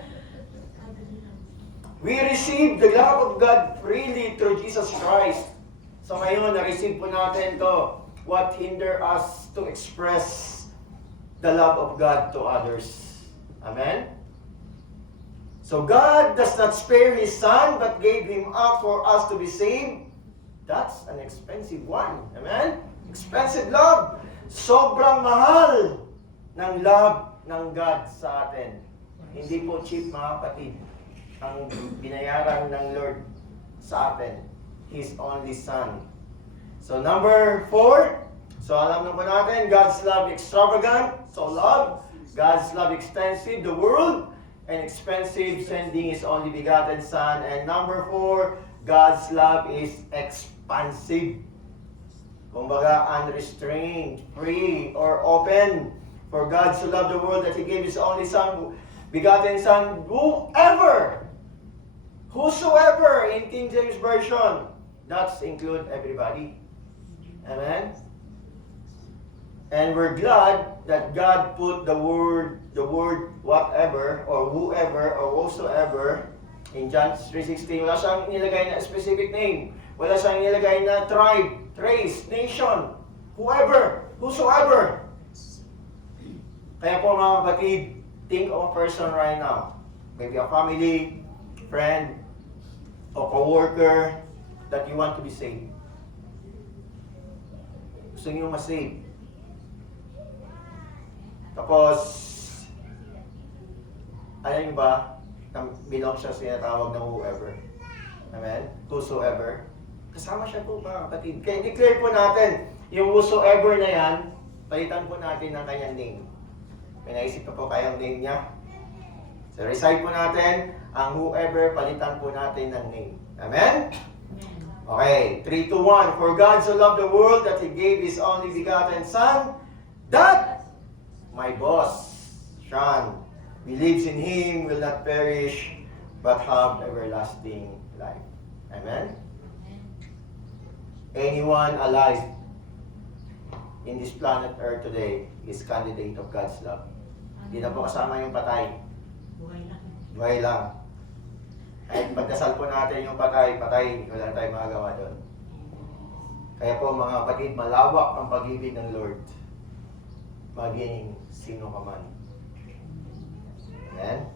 We receive the love of God freely through Jesus Christ. So ngayon, na-receive po natin to. What hinder us to express the love of God to others? Amen? So God does not spare His Son, but gave Him up for us to be saved. That's an expensive one. Amen? Expensive love. Sobrang mahal ng love ng God sa atin. Hindi po cheap, mga kapatid, ang binayaran ng Lord sa atin. His only Son. So number 4, so alam na po natin, God's love extravagant, so love. God's love extensive, the world, and expensive, sending His only begotten Son. And number 4, God's love is expansive. Kumbaga, unrestrained, free, or open. For God so loved the world that He gave His only Son, begotten Son, whosoever, in King James Version, that's include everybody. Amen? And we're glad that God put the word whatever, or whoever, or whosoever, in John 3:16, wala siyang nilagay na specific name. Wala siyang nilagay na tribe, race, nation, whoever, whosoever. Kaya po mga kapatid, think of a person right now. Maybe a family, friend, or co-worker that you want to be saved. Gusto niyo ma-save. Tapos, alam niyo ba, belong siya sa tinatawag na whoever. Amen? Whosoever. Kasama siya po mga kapatid. Kaya declare po natin, yung whosoever na yan, palitan po natin ng kanyang name. May naisip pa po kayong name niya? So recite po natin, ang whoever, palitan po natin ng name. Amen? Okay, 3, 2, 1. For God so loved the world that He gave His only begotten Son, that my boss, Sean, believes in Him will not perish, but have everlasting life. Amen? Anyone alive in this planet Earth today is candidate of God's love. Hindi na po kasama yung patay. Buhay lang. Kahit pagdasal po natin yung patay, wala na tayong magagawa doon. Kaya po mga kapatid, malawak ang pag-ibig ng Lord. Maging sino ka man. Amen?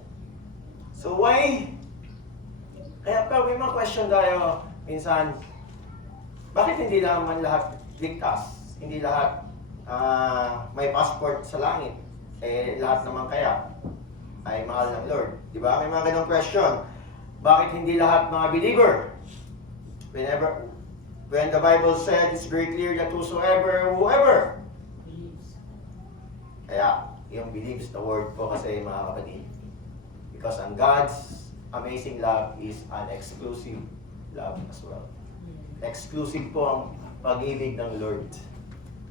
So why? Kaya pa may mga question tayo minsan, bakit hindi naman lahat ligtas? Hindi lahat may passport sa langit? Eh, lahat naman kaya ay mahal ng Lord. Di ba? May mga ganong question. Bakit hindi lahat mga believer? When the Bible said, it's very clear that whoever. Kaya, yung believes the word po kasi mga kapatid. Because ang God's amazing love is an exclusive love as well. Exclusive po ang pag-ibig ng Lord.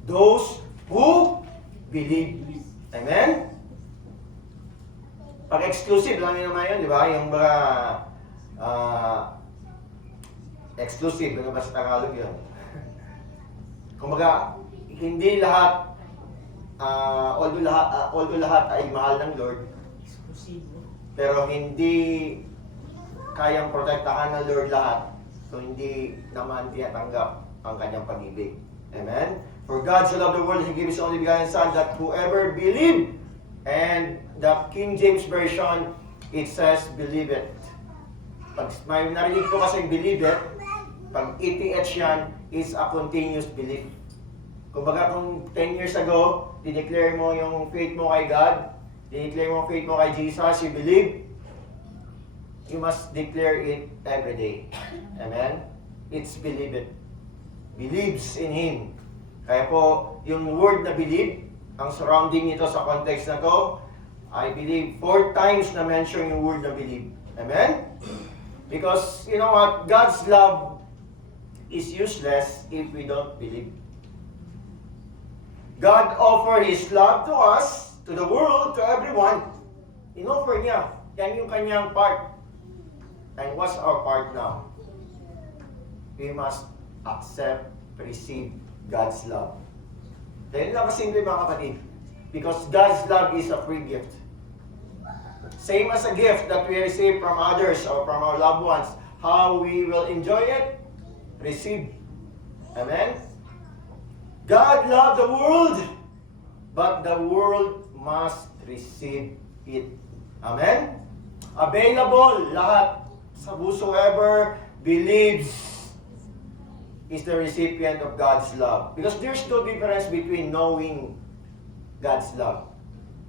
Those who believe. Amen? Pag exclusive, alam niyo naman yun, di ba? Yung mga exclusive, ano ba sa Tagalog yun? Kumbaga, hindi lahat, although lahat ay mahal ng Lord, pero hindi kayang protektahan ng Lord lahat, so hindi naman tinatanggap ang kanyang pag-ibig. Amen? For God so loved the world, He gave His only begotten Son, that whoever believe, and the King James Version, it says, believe it. Pag may narinig ko kasi believe it, pag ETH yan, is a continuous belief. Kumbaga kung 10 years ago, dineclare mo yung faith mo kay God, dineclare mo yung faith mo kay Jesus, you believe, you must declare it every day. Amen? It's believe it. Believes in Him. Kaya po, yung word na believe, ang surrounding nito sa context na to, I believe 4 times na mention yung word na believe. Amen? Because, you know what? God's love is useless if we don't believe. God offered His love to us, to the world, to everyone. In-offer niya. Yan yung kanyang part. And what's our part now? We must accept, receive God's love. Dahil lang kasimple mga kapatid. Because God's love is a free gift. Same as a gift that we receive from others or from our loved ones. How we will enjoy it? Receive. Amen? God loved the world, but the world must receive it. Amen? Available lahat. Sa whosoever believes is the recipient of God's love. Because there's no difference between knowing God's love,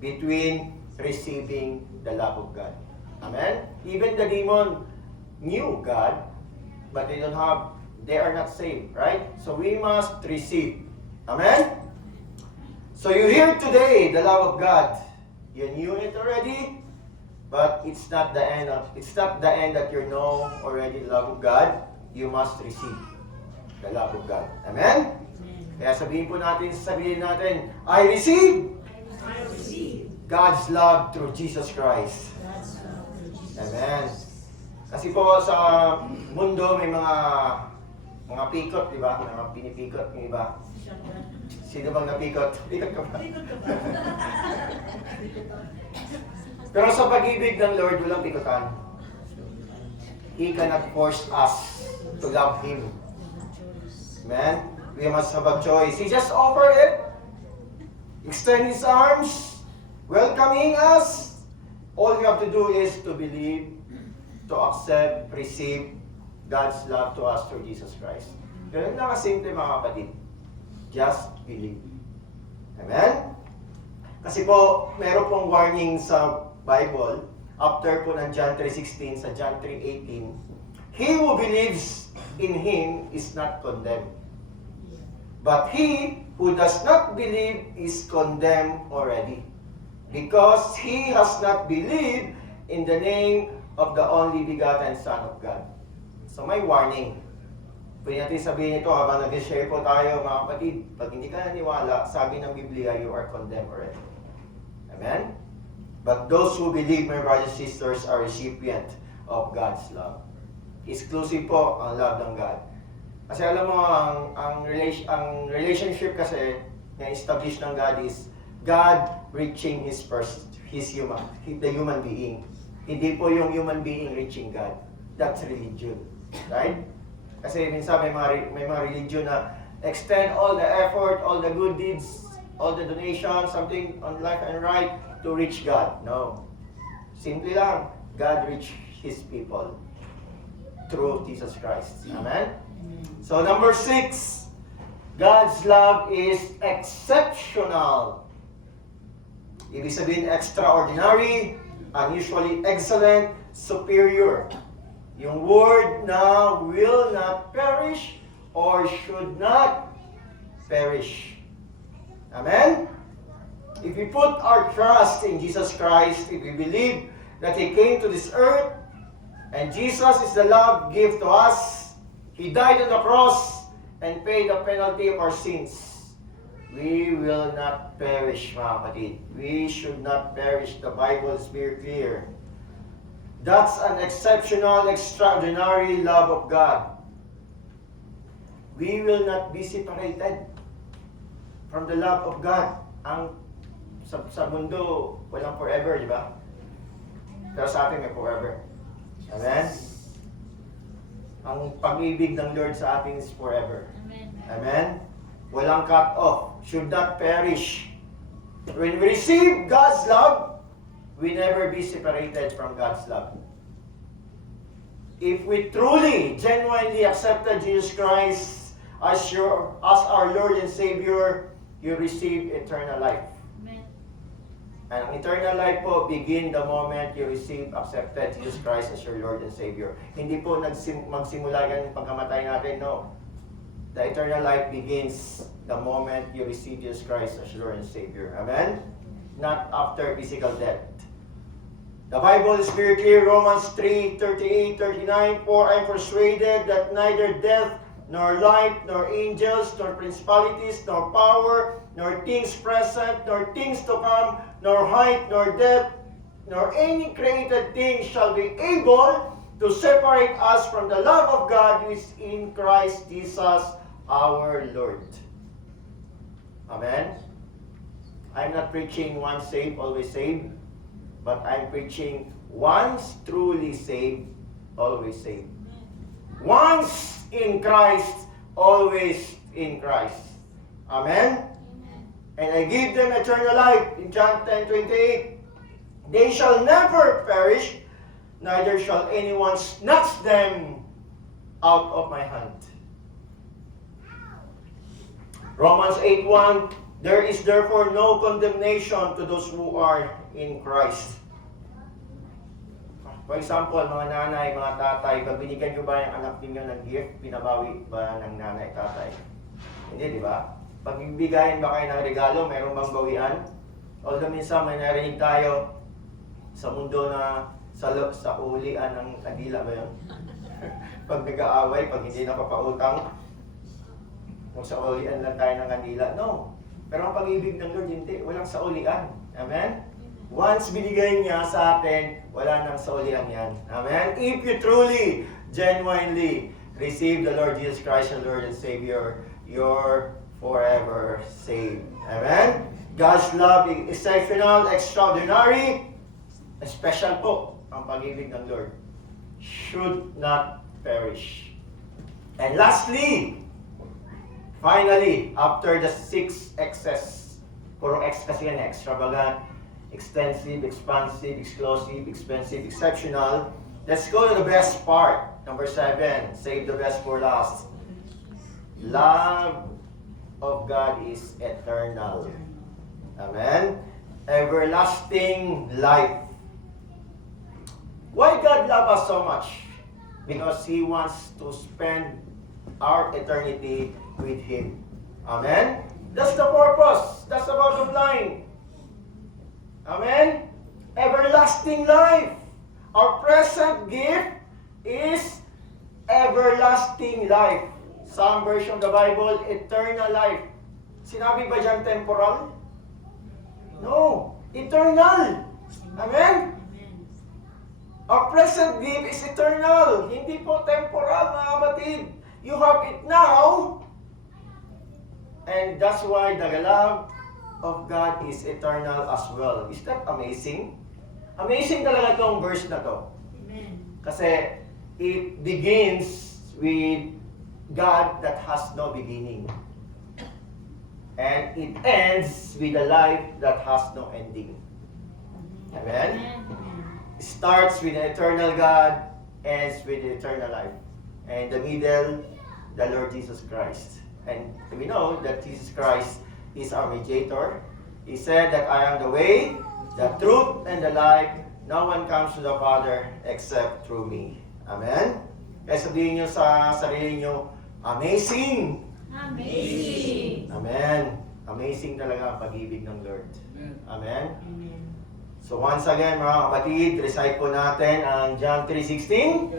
between receiving the love of God. Amen? Even the demon knew God, but they are not saved, right? So we must receive. Amen? So you hear today the love of God. You knew it already, but it's not the end that you know already the love of God. You must receive the love of God. Amen? Kaya sabihin natin, I receive God's love through Jesus Christ. Amen. Kasi po sa mundo may mga pikot, di ba? Mga pinipikot ng iba. Sino bang napikot? Pikot ka ba? Pero sa pag-ibig ng Lord, walang pikutan. He cannot force us to love Him. Amen? We must have a choice. He just offered it. Extend His arms, welcoming us. All you have to do is to believe, to accept, receive God's love to us through Jesus Christ. Ganun lang kasimple mga kapatid. Just believe. Amen? Kasi po, meron pong warning sa Bible, after po ng John 3:16 sa John 3:18, he who believes in Him is not condemned. But he who does not believe is condemned already, because he has not believed in the name of the only begotten Son of God. So may warning. Pwede natin sabihin ito habang nag-share po tayo mga kapatid. Pag hindi ka naniwala, sabi ng Biblia, you are condemned already. Amen? But those who believe, my brothers and sisters, are recipient of God's love. Exclusive po ang love ng God. Kasi alam mo, ang relationship kasi na established ng God is God reaching the human being. Hindi po yung human being reaching God. That's religion. Right? Kasi minsan may mga religion na extend all the effort, all the good deeds, all the donations, something on left and right to reach God. No. Simply lang, God reach His people through Jesus Christ. Amen? So number 6, God's love is exceptional. Ibig sabihin extraordinary, unusually excellent, superior. Yung word na will not perish or should not perish. Amen? If we put our trust in Jesus Christ, if we believe that He came to this earth, and Jesus is the love gift to us, He died on the cross and paid the penalty of our sins, we will not perish, mga kapatid. We should not perish. The Bible is very clear. That's an exceptional, extraordinary love of God. We will not be separated from the love of God. Sa mundo, walang forever, di ba? Pero sa atin may forever. Amen? Ang pag-ibig ng Lord sa atin is forever. Amen? Walang cut off. Should not perish. When we receive God's love, we never be separated from God's love. If we truly, genuinely accepted Jesus Christ as our Lord and Savior, you receive eternal life. And ang eternal life po begin the moment you accepted Jesus Christ as your Lord and Savior. Hindi po magsimula yan yung pagkamatay natin, no. The eternal life begins the moment you receive Jesus Christ as your Lord and Savior. Amen? Not after physical death. The Bible is very clear, Romans 3:38-39, For I am persuaded that neither death, nor life, nor angels, nor principalities, nor power, nor things present, nor things to come, nor height, nor depth, nor any created thing shall be able to separate us from the love of God who is in Christ Jesus our Lord. Amen? I'm not preaching once saved, always saved, but I'm preaching once truly saved, always saved. Once in Christ, always in Christ. Amen? And I give them eternal life. In John 10:28, they shall never perish, neither shall anyone snatch them out of my hand. Romans 8:1, there is therefore no condemnation to those who are in Christ. For example, mga nanay, mga tatay, pag binigyan nyo ba yung anak ninyo ng gift, pinabawi ba ng nanay, tatay? Hindi, di ba? Pag bigayan ba kayo ng regalo, mayroong bang bawian? Although minsan may narinig tayo sa mundo na sa ulian ng kandila ba yun? Pag nag-aaway, pag hindi napapautang, kung sa ulian lang tayo ng kandila. No. Pero ang pag-ibig ng Lord, hindi. Walang sa ulian. Amen? Once binigay niya sa atin, wala nang saulian yan. Amen? If you truly, genuinely receive the Lord Jesus Christ as Lord and Savior, you're forever saved. Amen? God's love is exceptional, extraordinary, special po ang pag-ibig ng Lord. Should not perish. And lastly, finally, after the 6 X's, puro X kasi yan, extravagant, extensive, expansive, exclusive, expensive, exceptional. Let's go to the best part. Number 7, save the best for last. Love of God is eternal. Amen? Everlasting life. Why God love us so much? Because He wants to spend our eternity with Him. Amen? That's the purpose. That's the bottom line. Amen? Everlasting life. Our present gift is everlasting life. Some version of the Bible, eternal life. Sinabi ba dyan temporal? No. Eternal. Amen? Our present gift is eternal. Hindi po temporal, mga kapatid. You have it now. And that's why the love of God is eternal as well. Is that amazing? Amazing talaga itong verse na to. Kasi it begins with God that has no beginning. And it ends with a life that has no ending. Amen? Starts with the eternal God, ends with the eternal life. And in the middle, the Lord Jesus Christ. And we know that Jesus Christ is our mediator. He said that I am the way, the truth, and the life. No one comes to the Father except through me. Amen? Kaya sabihin nyo sa sarili nyo, amazing! Amazing! Amen. Amazing talaga ang pag-ibig ng Lord. Amen. So once again, mga kapatid, recite po natin ang John 3:16.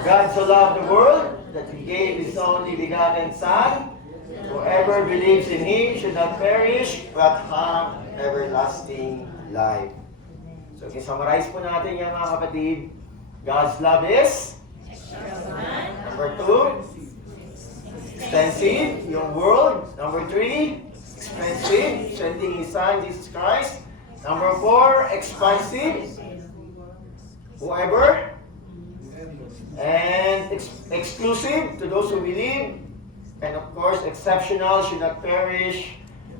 God so loved the world that He gave His only begotten Son. Whoever believes in Him should not perish but have everlasting life. So i-summarize po natin yan, mga kapatid. God's love is number 2, extensive, yung world. Number 3, expensive, sending His Son, Jesus Christ. Number 4, expansive, whoever. And exclusive to those who believe. And of course, exceptional, should not perish.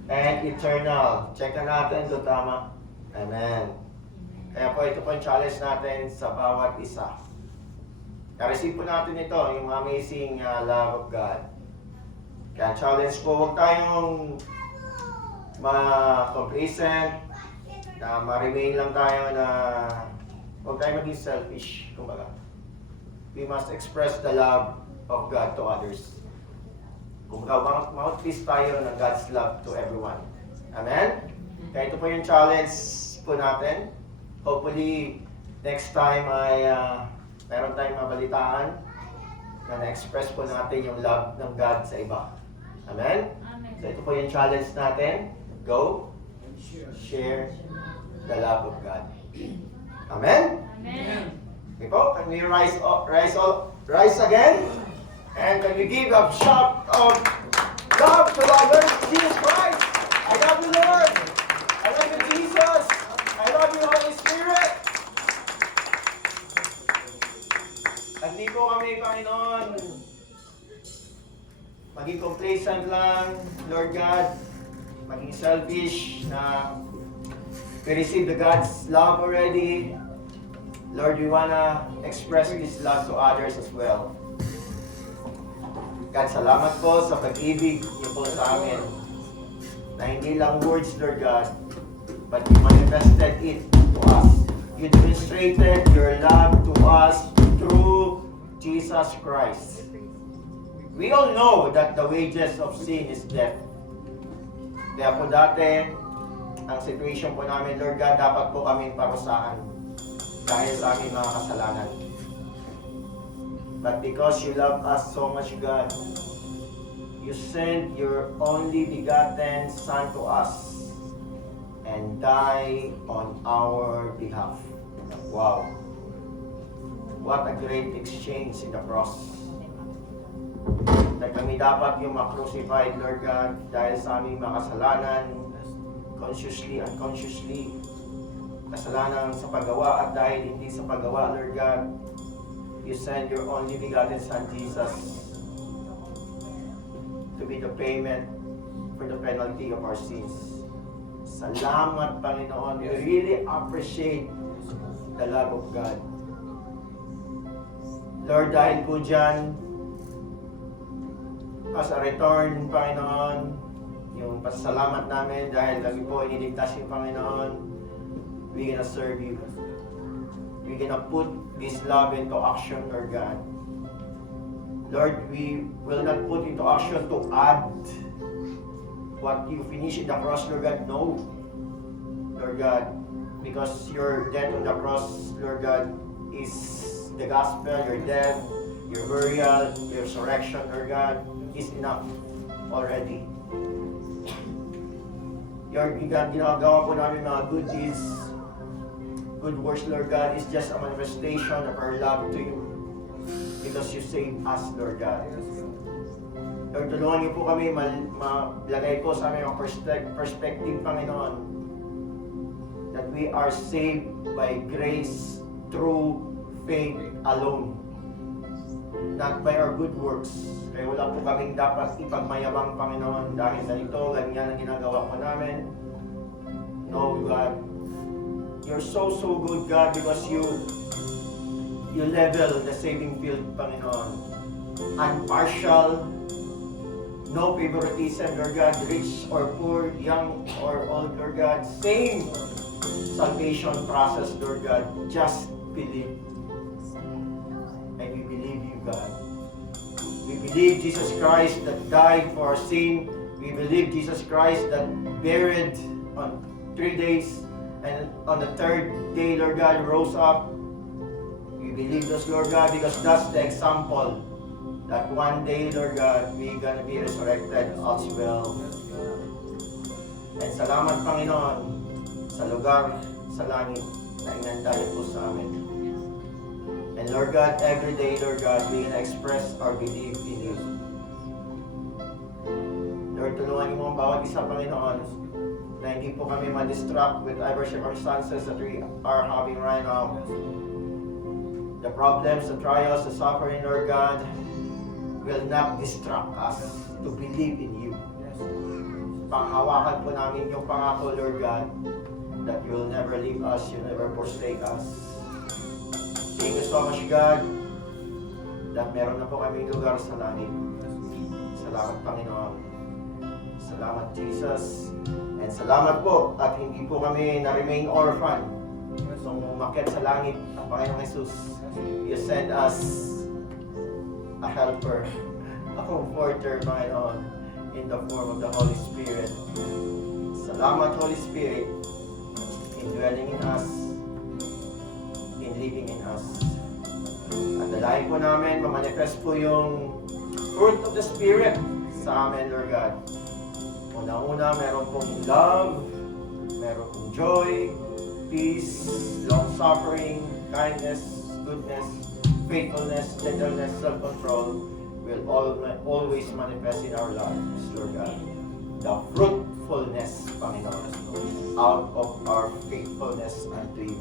And eternal. Check na natin ito tama. Amen. Kaya po ito po yung challenge natin sa bawat isa. Na-receive po natin ito, yung amazing love of God. Kaya challenge po, huwag tayong ma-complacent, na ma-remain lang tayo na huwag tayong maging selfish, kumbaga. We must express the love of God to others. Kumbaga, mouthpiece tayo ng God's love to everyone. Amen? Kaya ito po yung challenge po natin. Hopefully, next time ay meron tayong mabalitaan na na-express po natin yung love ng God sa iba. Amen? So ito po yung challenge natin. Go, share the love of God. Amen? Amen. Okay po, can we rise again? And can we give a shout of love to our Lord Jesus Christ? I love you, Lord. I love you, Jesus. I love you, Holy Spirit. Hindi po kami, Panginoon, maging complacent lang, Lord God, maging selfish na we receive the God's love already. Lord, we wanna express this love to others as well. God, salamat po sa pag-ibig niyo po sa amin. Na hindi lang words, Lord God, but you manifested it to us. You demonstrated your love to us through Jesus Christ. We all know that the wages of sin is death. Kaya po dati, ang situation po namin, Lord God, dapat po kaming parusahan dahil sa aming mga kasalanan. But because you love us so much, God, you sent your only begotten Son to us and die on our behalf. Wow. What a great exchange in the cross. Na kami dapat yung ma-crucified, Lord God, dahil sa aming mga kasalanan, consciously, unconsciously, kasalanan sa paggawa at dahil hindi sa paggawa, Lord God, you send your only begotten Son, Jesus, to be the payment for the penalty of our sins. Salamat, Panginoon. We really appreciate the love of God. Lord, dahil po dyan, as a return, Panginoon, yung pasalamat namin dahil lagi po iniligtas yung Panginoon, we're gonna serve you. We're gonna put this love into action, Lord God. Lord, we will not put into action to add what you finish in the cross, Lord God. No, Lord God, because your death on the cross, Lord God, is the gospel. Your death, your burial, your resurrection, Lord God, is enough already. Your ginagawa po namin mga good deeds, good works, Lord God, is just a manifestation of our love to you. Because you saved us, Lord God. Lord, tulungan niyo po kami malagay po sa aming perspective, Panginoon, that we are saved by grace through faith alone. Not by our good works. Kaya wala po kaming dapat ipagmayabang, Panginoon, dahil ganito, ganyan ang ginagawa po namin. No, God. You're so good, God, because you level the saving field, Panginoon. Impartial, no favoritism, Lord God, rich or poor, young or old, Lord God. Same salvation process, Lord God. Just believe. And we believe you, God. We believe Jesus Christ that died for our sin. We believe Jesus Christ that buried on 3 days, and on the 3rd day, Lord God, rose up. We believe this, Lord God, because that's the example that one day, Lord God, we're gonna be resurrected as well. And salamat, Panginoon, sa lugar, sa langit, na inandayan po sa amin. And Lord God, every day, Lord God, we can express our belief in you. Lord, tulungan niyo mo ang bawat isa, Panginoon, na hindi po kami ma-distract with other circumstances that we are having right now. The problems, the trials, the suffering, Lord God, will not distract us to believe in you. Panghawakan po namin yung pangako, Lord God, that you will never leave us, you will never forsake us. Thank you so much, God, that meron na po kami lugar sa langit. Salamat, Panginoon. Salamat, Jesus. And salamat po at hindi po kami na-remain orphan. Nung umakyat sa langit ang Panginoong Jesus, you send us a helper, a comforter, Panginoon, in the form of the Holy Spirit. Salamat, Holy Spirit, in dwelling in us, in living in us. At dalahin po namin, mamanifest po yung fruit of the Spirit sa amin, Lord God. Una-una, meron pong love, meron pong joy, peace, long-suffering, kindness, goodness, faithfulness, gentleness, self-control will always manifest in our lives, Lord God. The fruitfulness, Panginoon, out of our faithfulness unto you.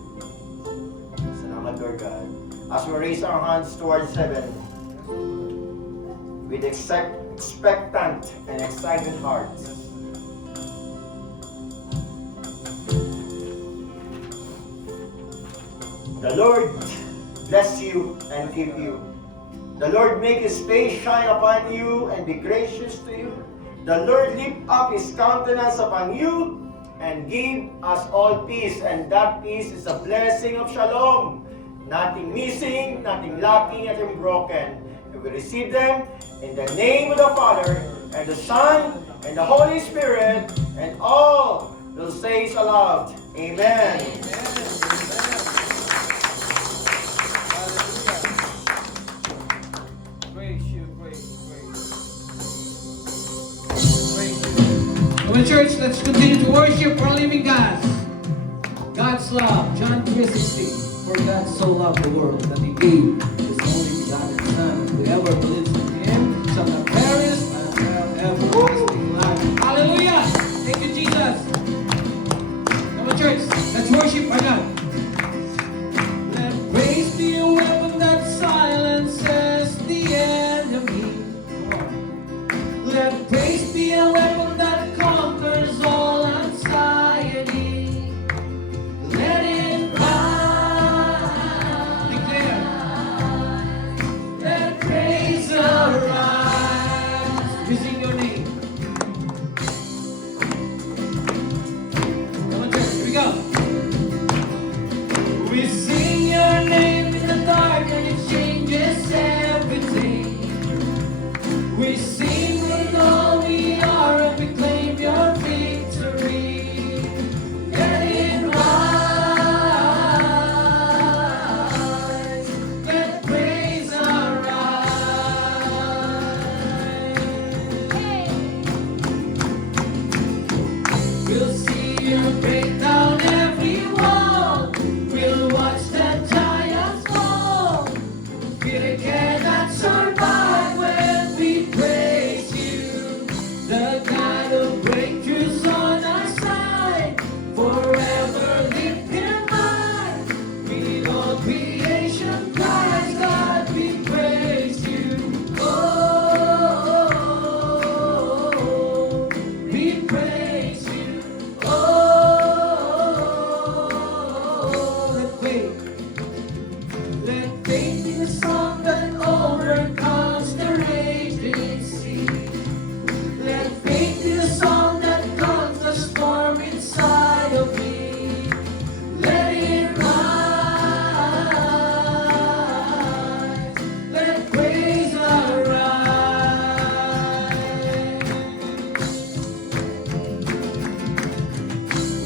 Salamat, Lord God. As we raise our hands towards heaven, with expectant and excited hearts, the Lord bless you and keep you. The Lord make His face shine upon you and be gracious to you. The Lord lift up His countenance upon you and give us all peace. And that peace is a blessing of shalom. Nothing missing, nothing lacking, nothing broken. And we receive them in the name of the Father and the Son and the Holy Spirit, and all will say aloud, Amen. Praise you. Well, church, let's continue to worship our living God. God's love, John 3:16. For God so loved the world that He gave His only begotten Son. Whoever believes in Him shall not perish but have everlasting life. Hallelujah! Thank you, Jesus. Come on, church, let's worship right now. Let praise be a weapon that silences the enemy. Come on. Let praise be a weapon that conquers all anxiety. Let it rise. Declare. Let praise arise. We sing your name. Come on, church, here we go. We sing your name in the dark and it changes everything. We sing with all we are and we claim your victory. Let it rise. Let praise arise.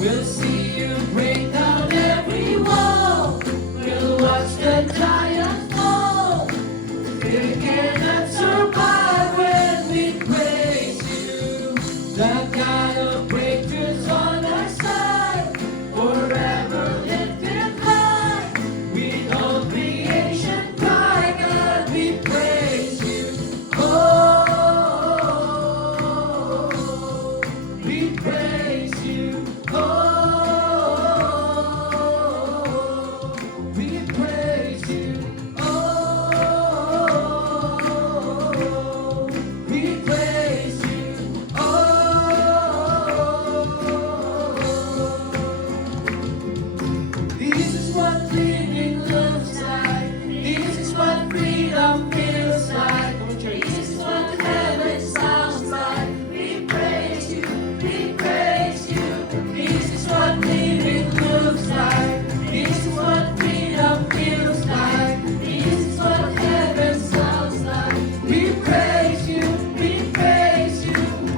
We'll see you break down every wall. We'll watch the giants fall. Fear cannot survive when we praise you. The God of breakthroughs on our side, forever lifted high. With all creation cry, God, we praise you. Oh, we praise you. Oh, we praise you. Oh, we praise you. This is what living looks like. This is what freedom feels like. This is what heaven sounds like. We praise you, we praise you. This is what living looks like. This is what freedom feels like. This is what heaven sounds like. We praise you, we praise you.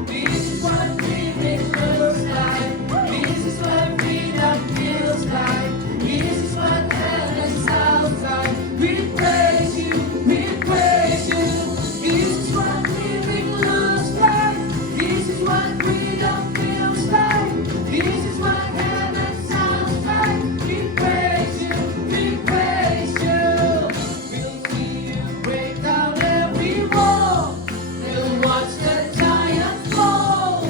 This is what living looks like. This is what freedom feels like. This is what heaven sounds like. We praise you, we praise you. This is what living looks like. This is what freedom feels like. This is what heaven sounds like. We praise you, we praise you. We'll see you break down every wall. We'll watch the giants fall.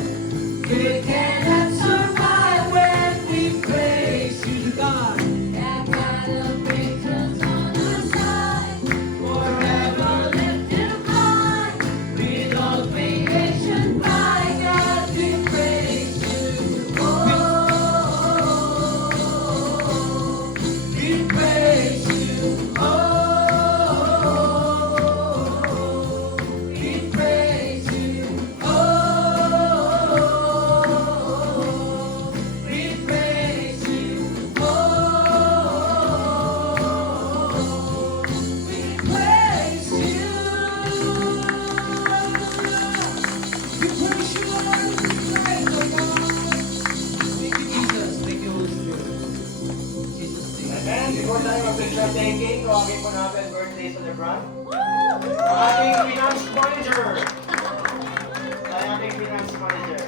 We cannot survive when we praise you, God. That God of breakthroughs on our side, forever lifted high. With all creation by God, we praise you. Oh, we praise you. Oh, we praise you. Oh, we praise you. Oh, we praise you. We praise you, Lord. Tonight, oh God. Thank you, Jesus. Thank you, Holy Spirit. Jesus' name. Amen. Before tayo mag-picture taking, tawagin po natin birthday celebrant. Ang ating finance manager. Ang ating finance manager.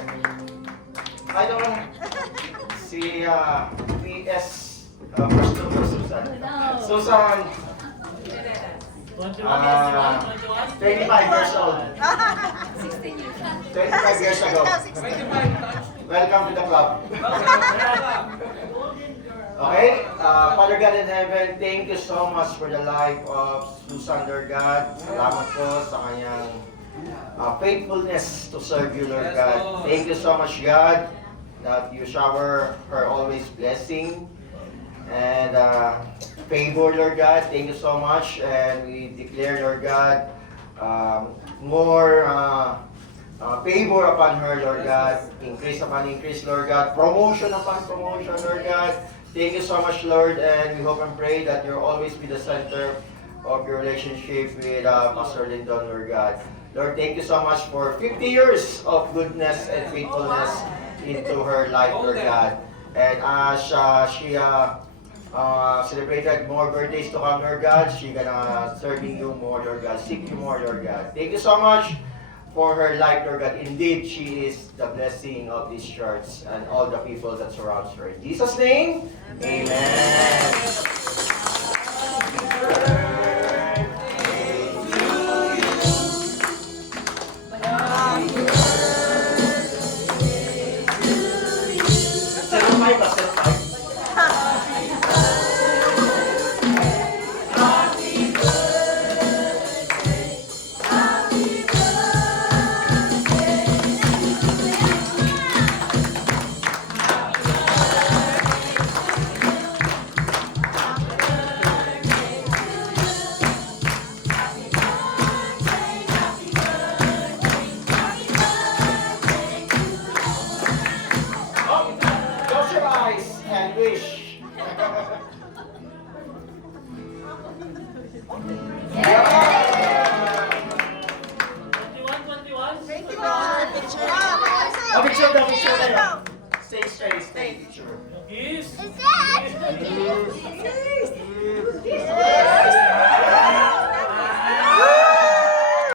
Ano si PS First Lady Susan. Susan. 25 years old. 25 years ago. Welcome to the club. Okay, Father God in heaven, thank you so much for the life of Susan, Lord God. Salamat po sa kanyang faithfulness to serve you, Lord God. Thank you so much, God, that you shower her always blessing and favor, Lord God. Thank you so much, and we declare, Lord God, more favor upon her, Lord God. Increase upon increase, Lord God. Promotion upon promotion, Lord God. Thank you so much, Lord, and we hope and pray that you'll always be the center of your relationship with Pastor Lyndon, Lord God. Lord, thank you so much for 50 years of goodness and faithfulness into her life, Lord God. And as she celebrated more birthdays to come, Lord God, she gonna serving you more, Lord God, seek you more, Lord God. Thank you so much for her life, Lord God. Indeed, she is the blessing of this church and all the people that surrounds her. In Jesus' name, amen. Close your eyes and wish. Picture daw. Stay Stay, stay, teacher. Is. Is it?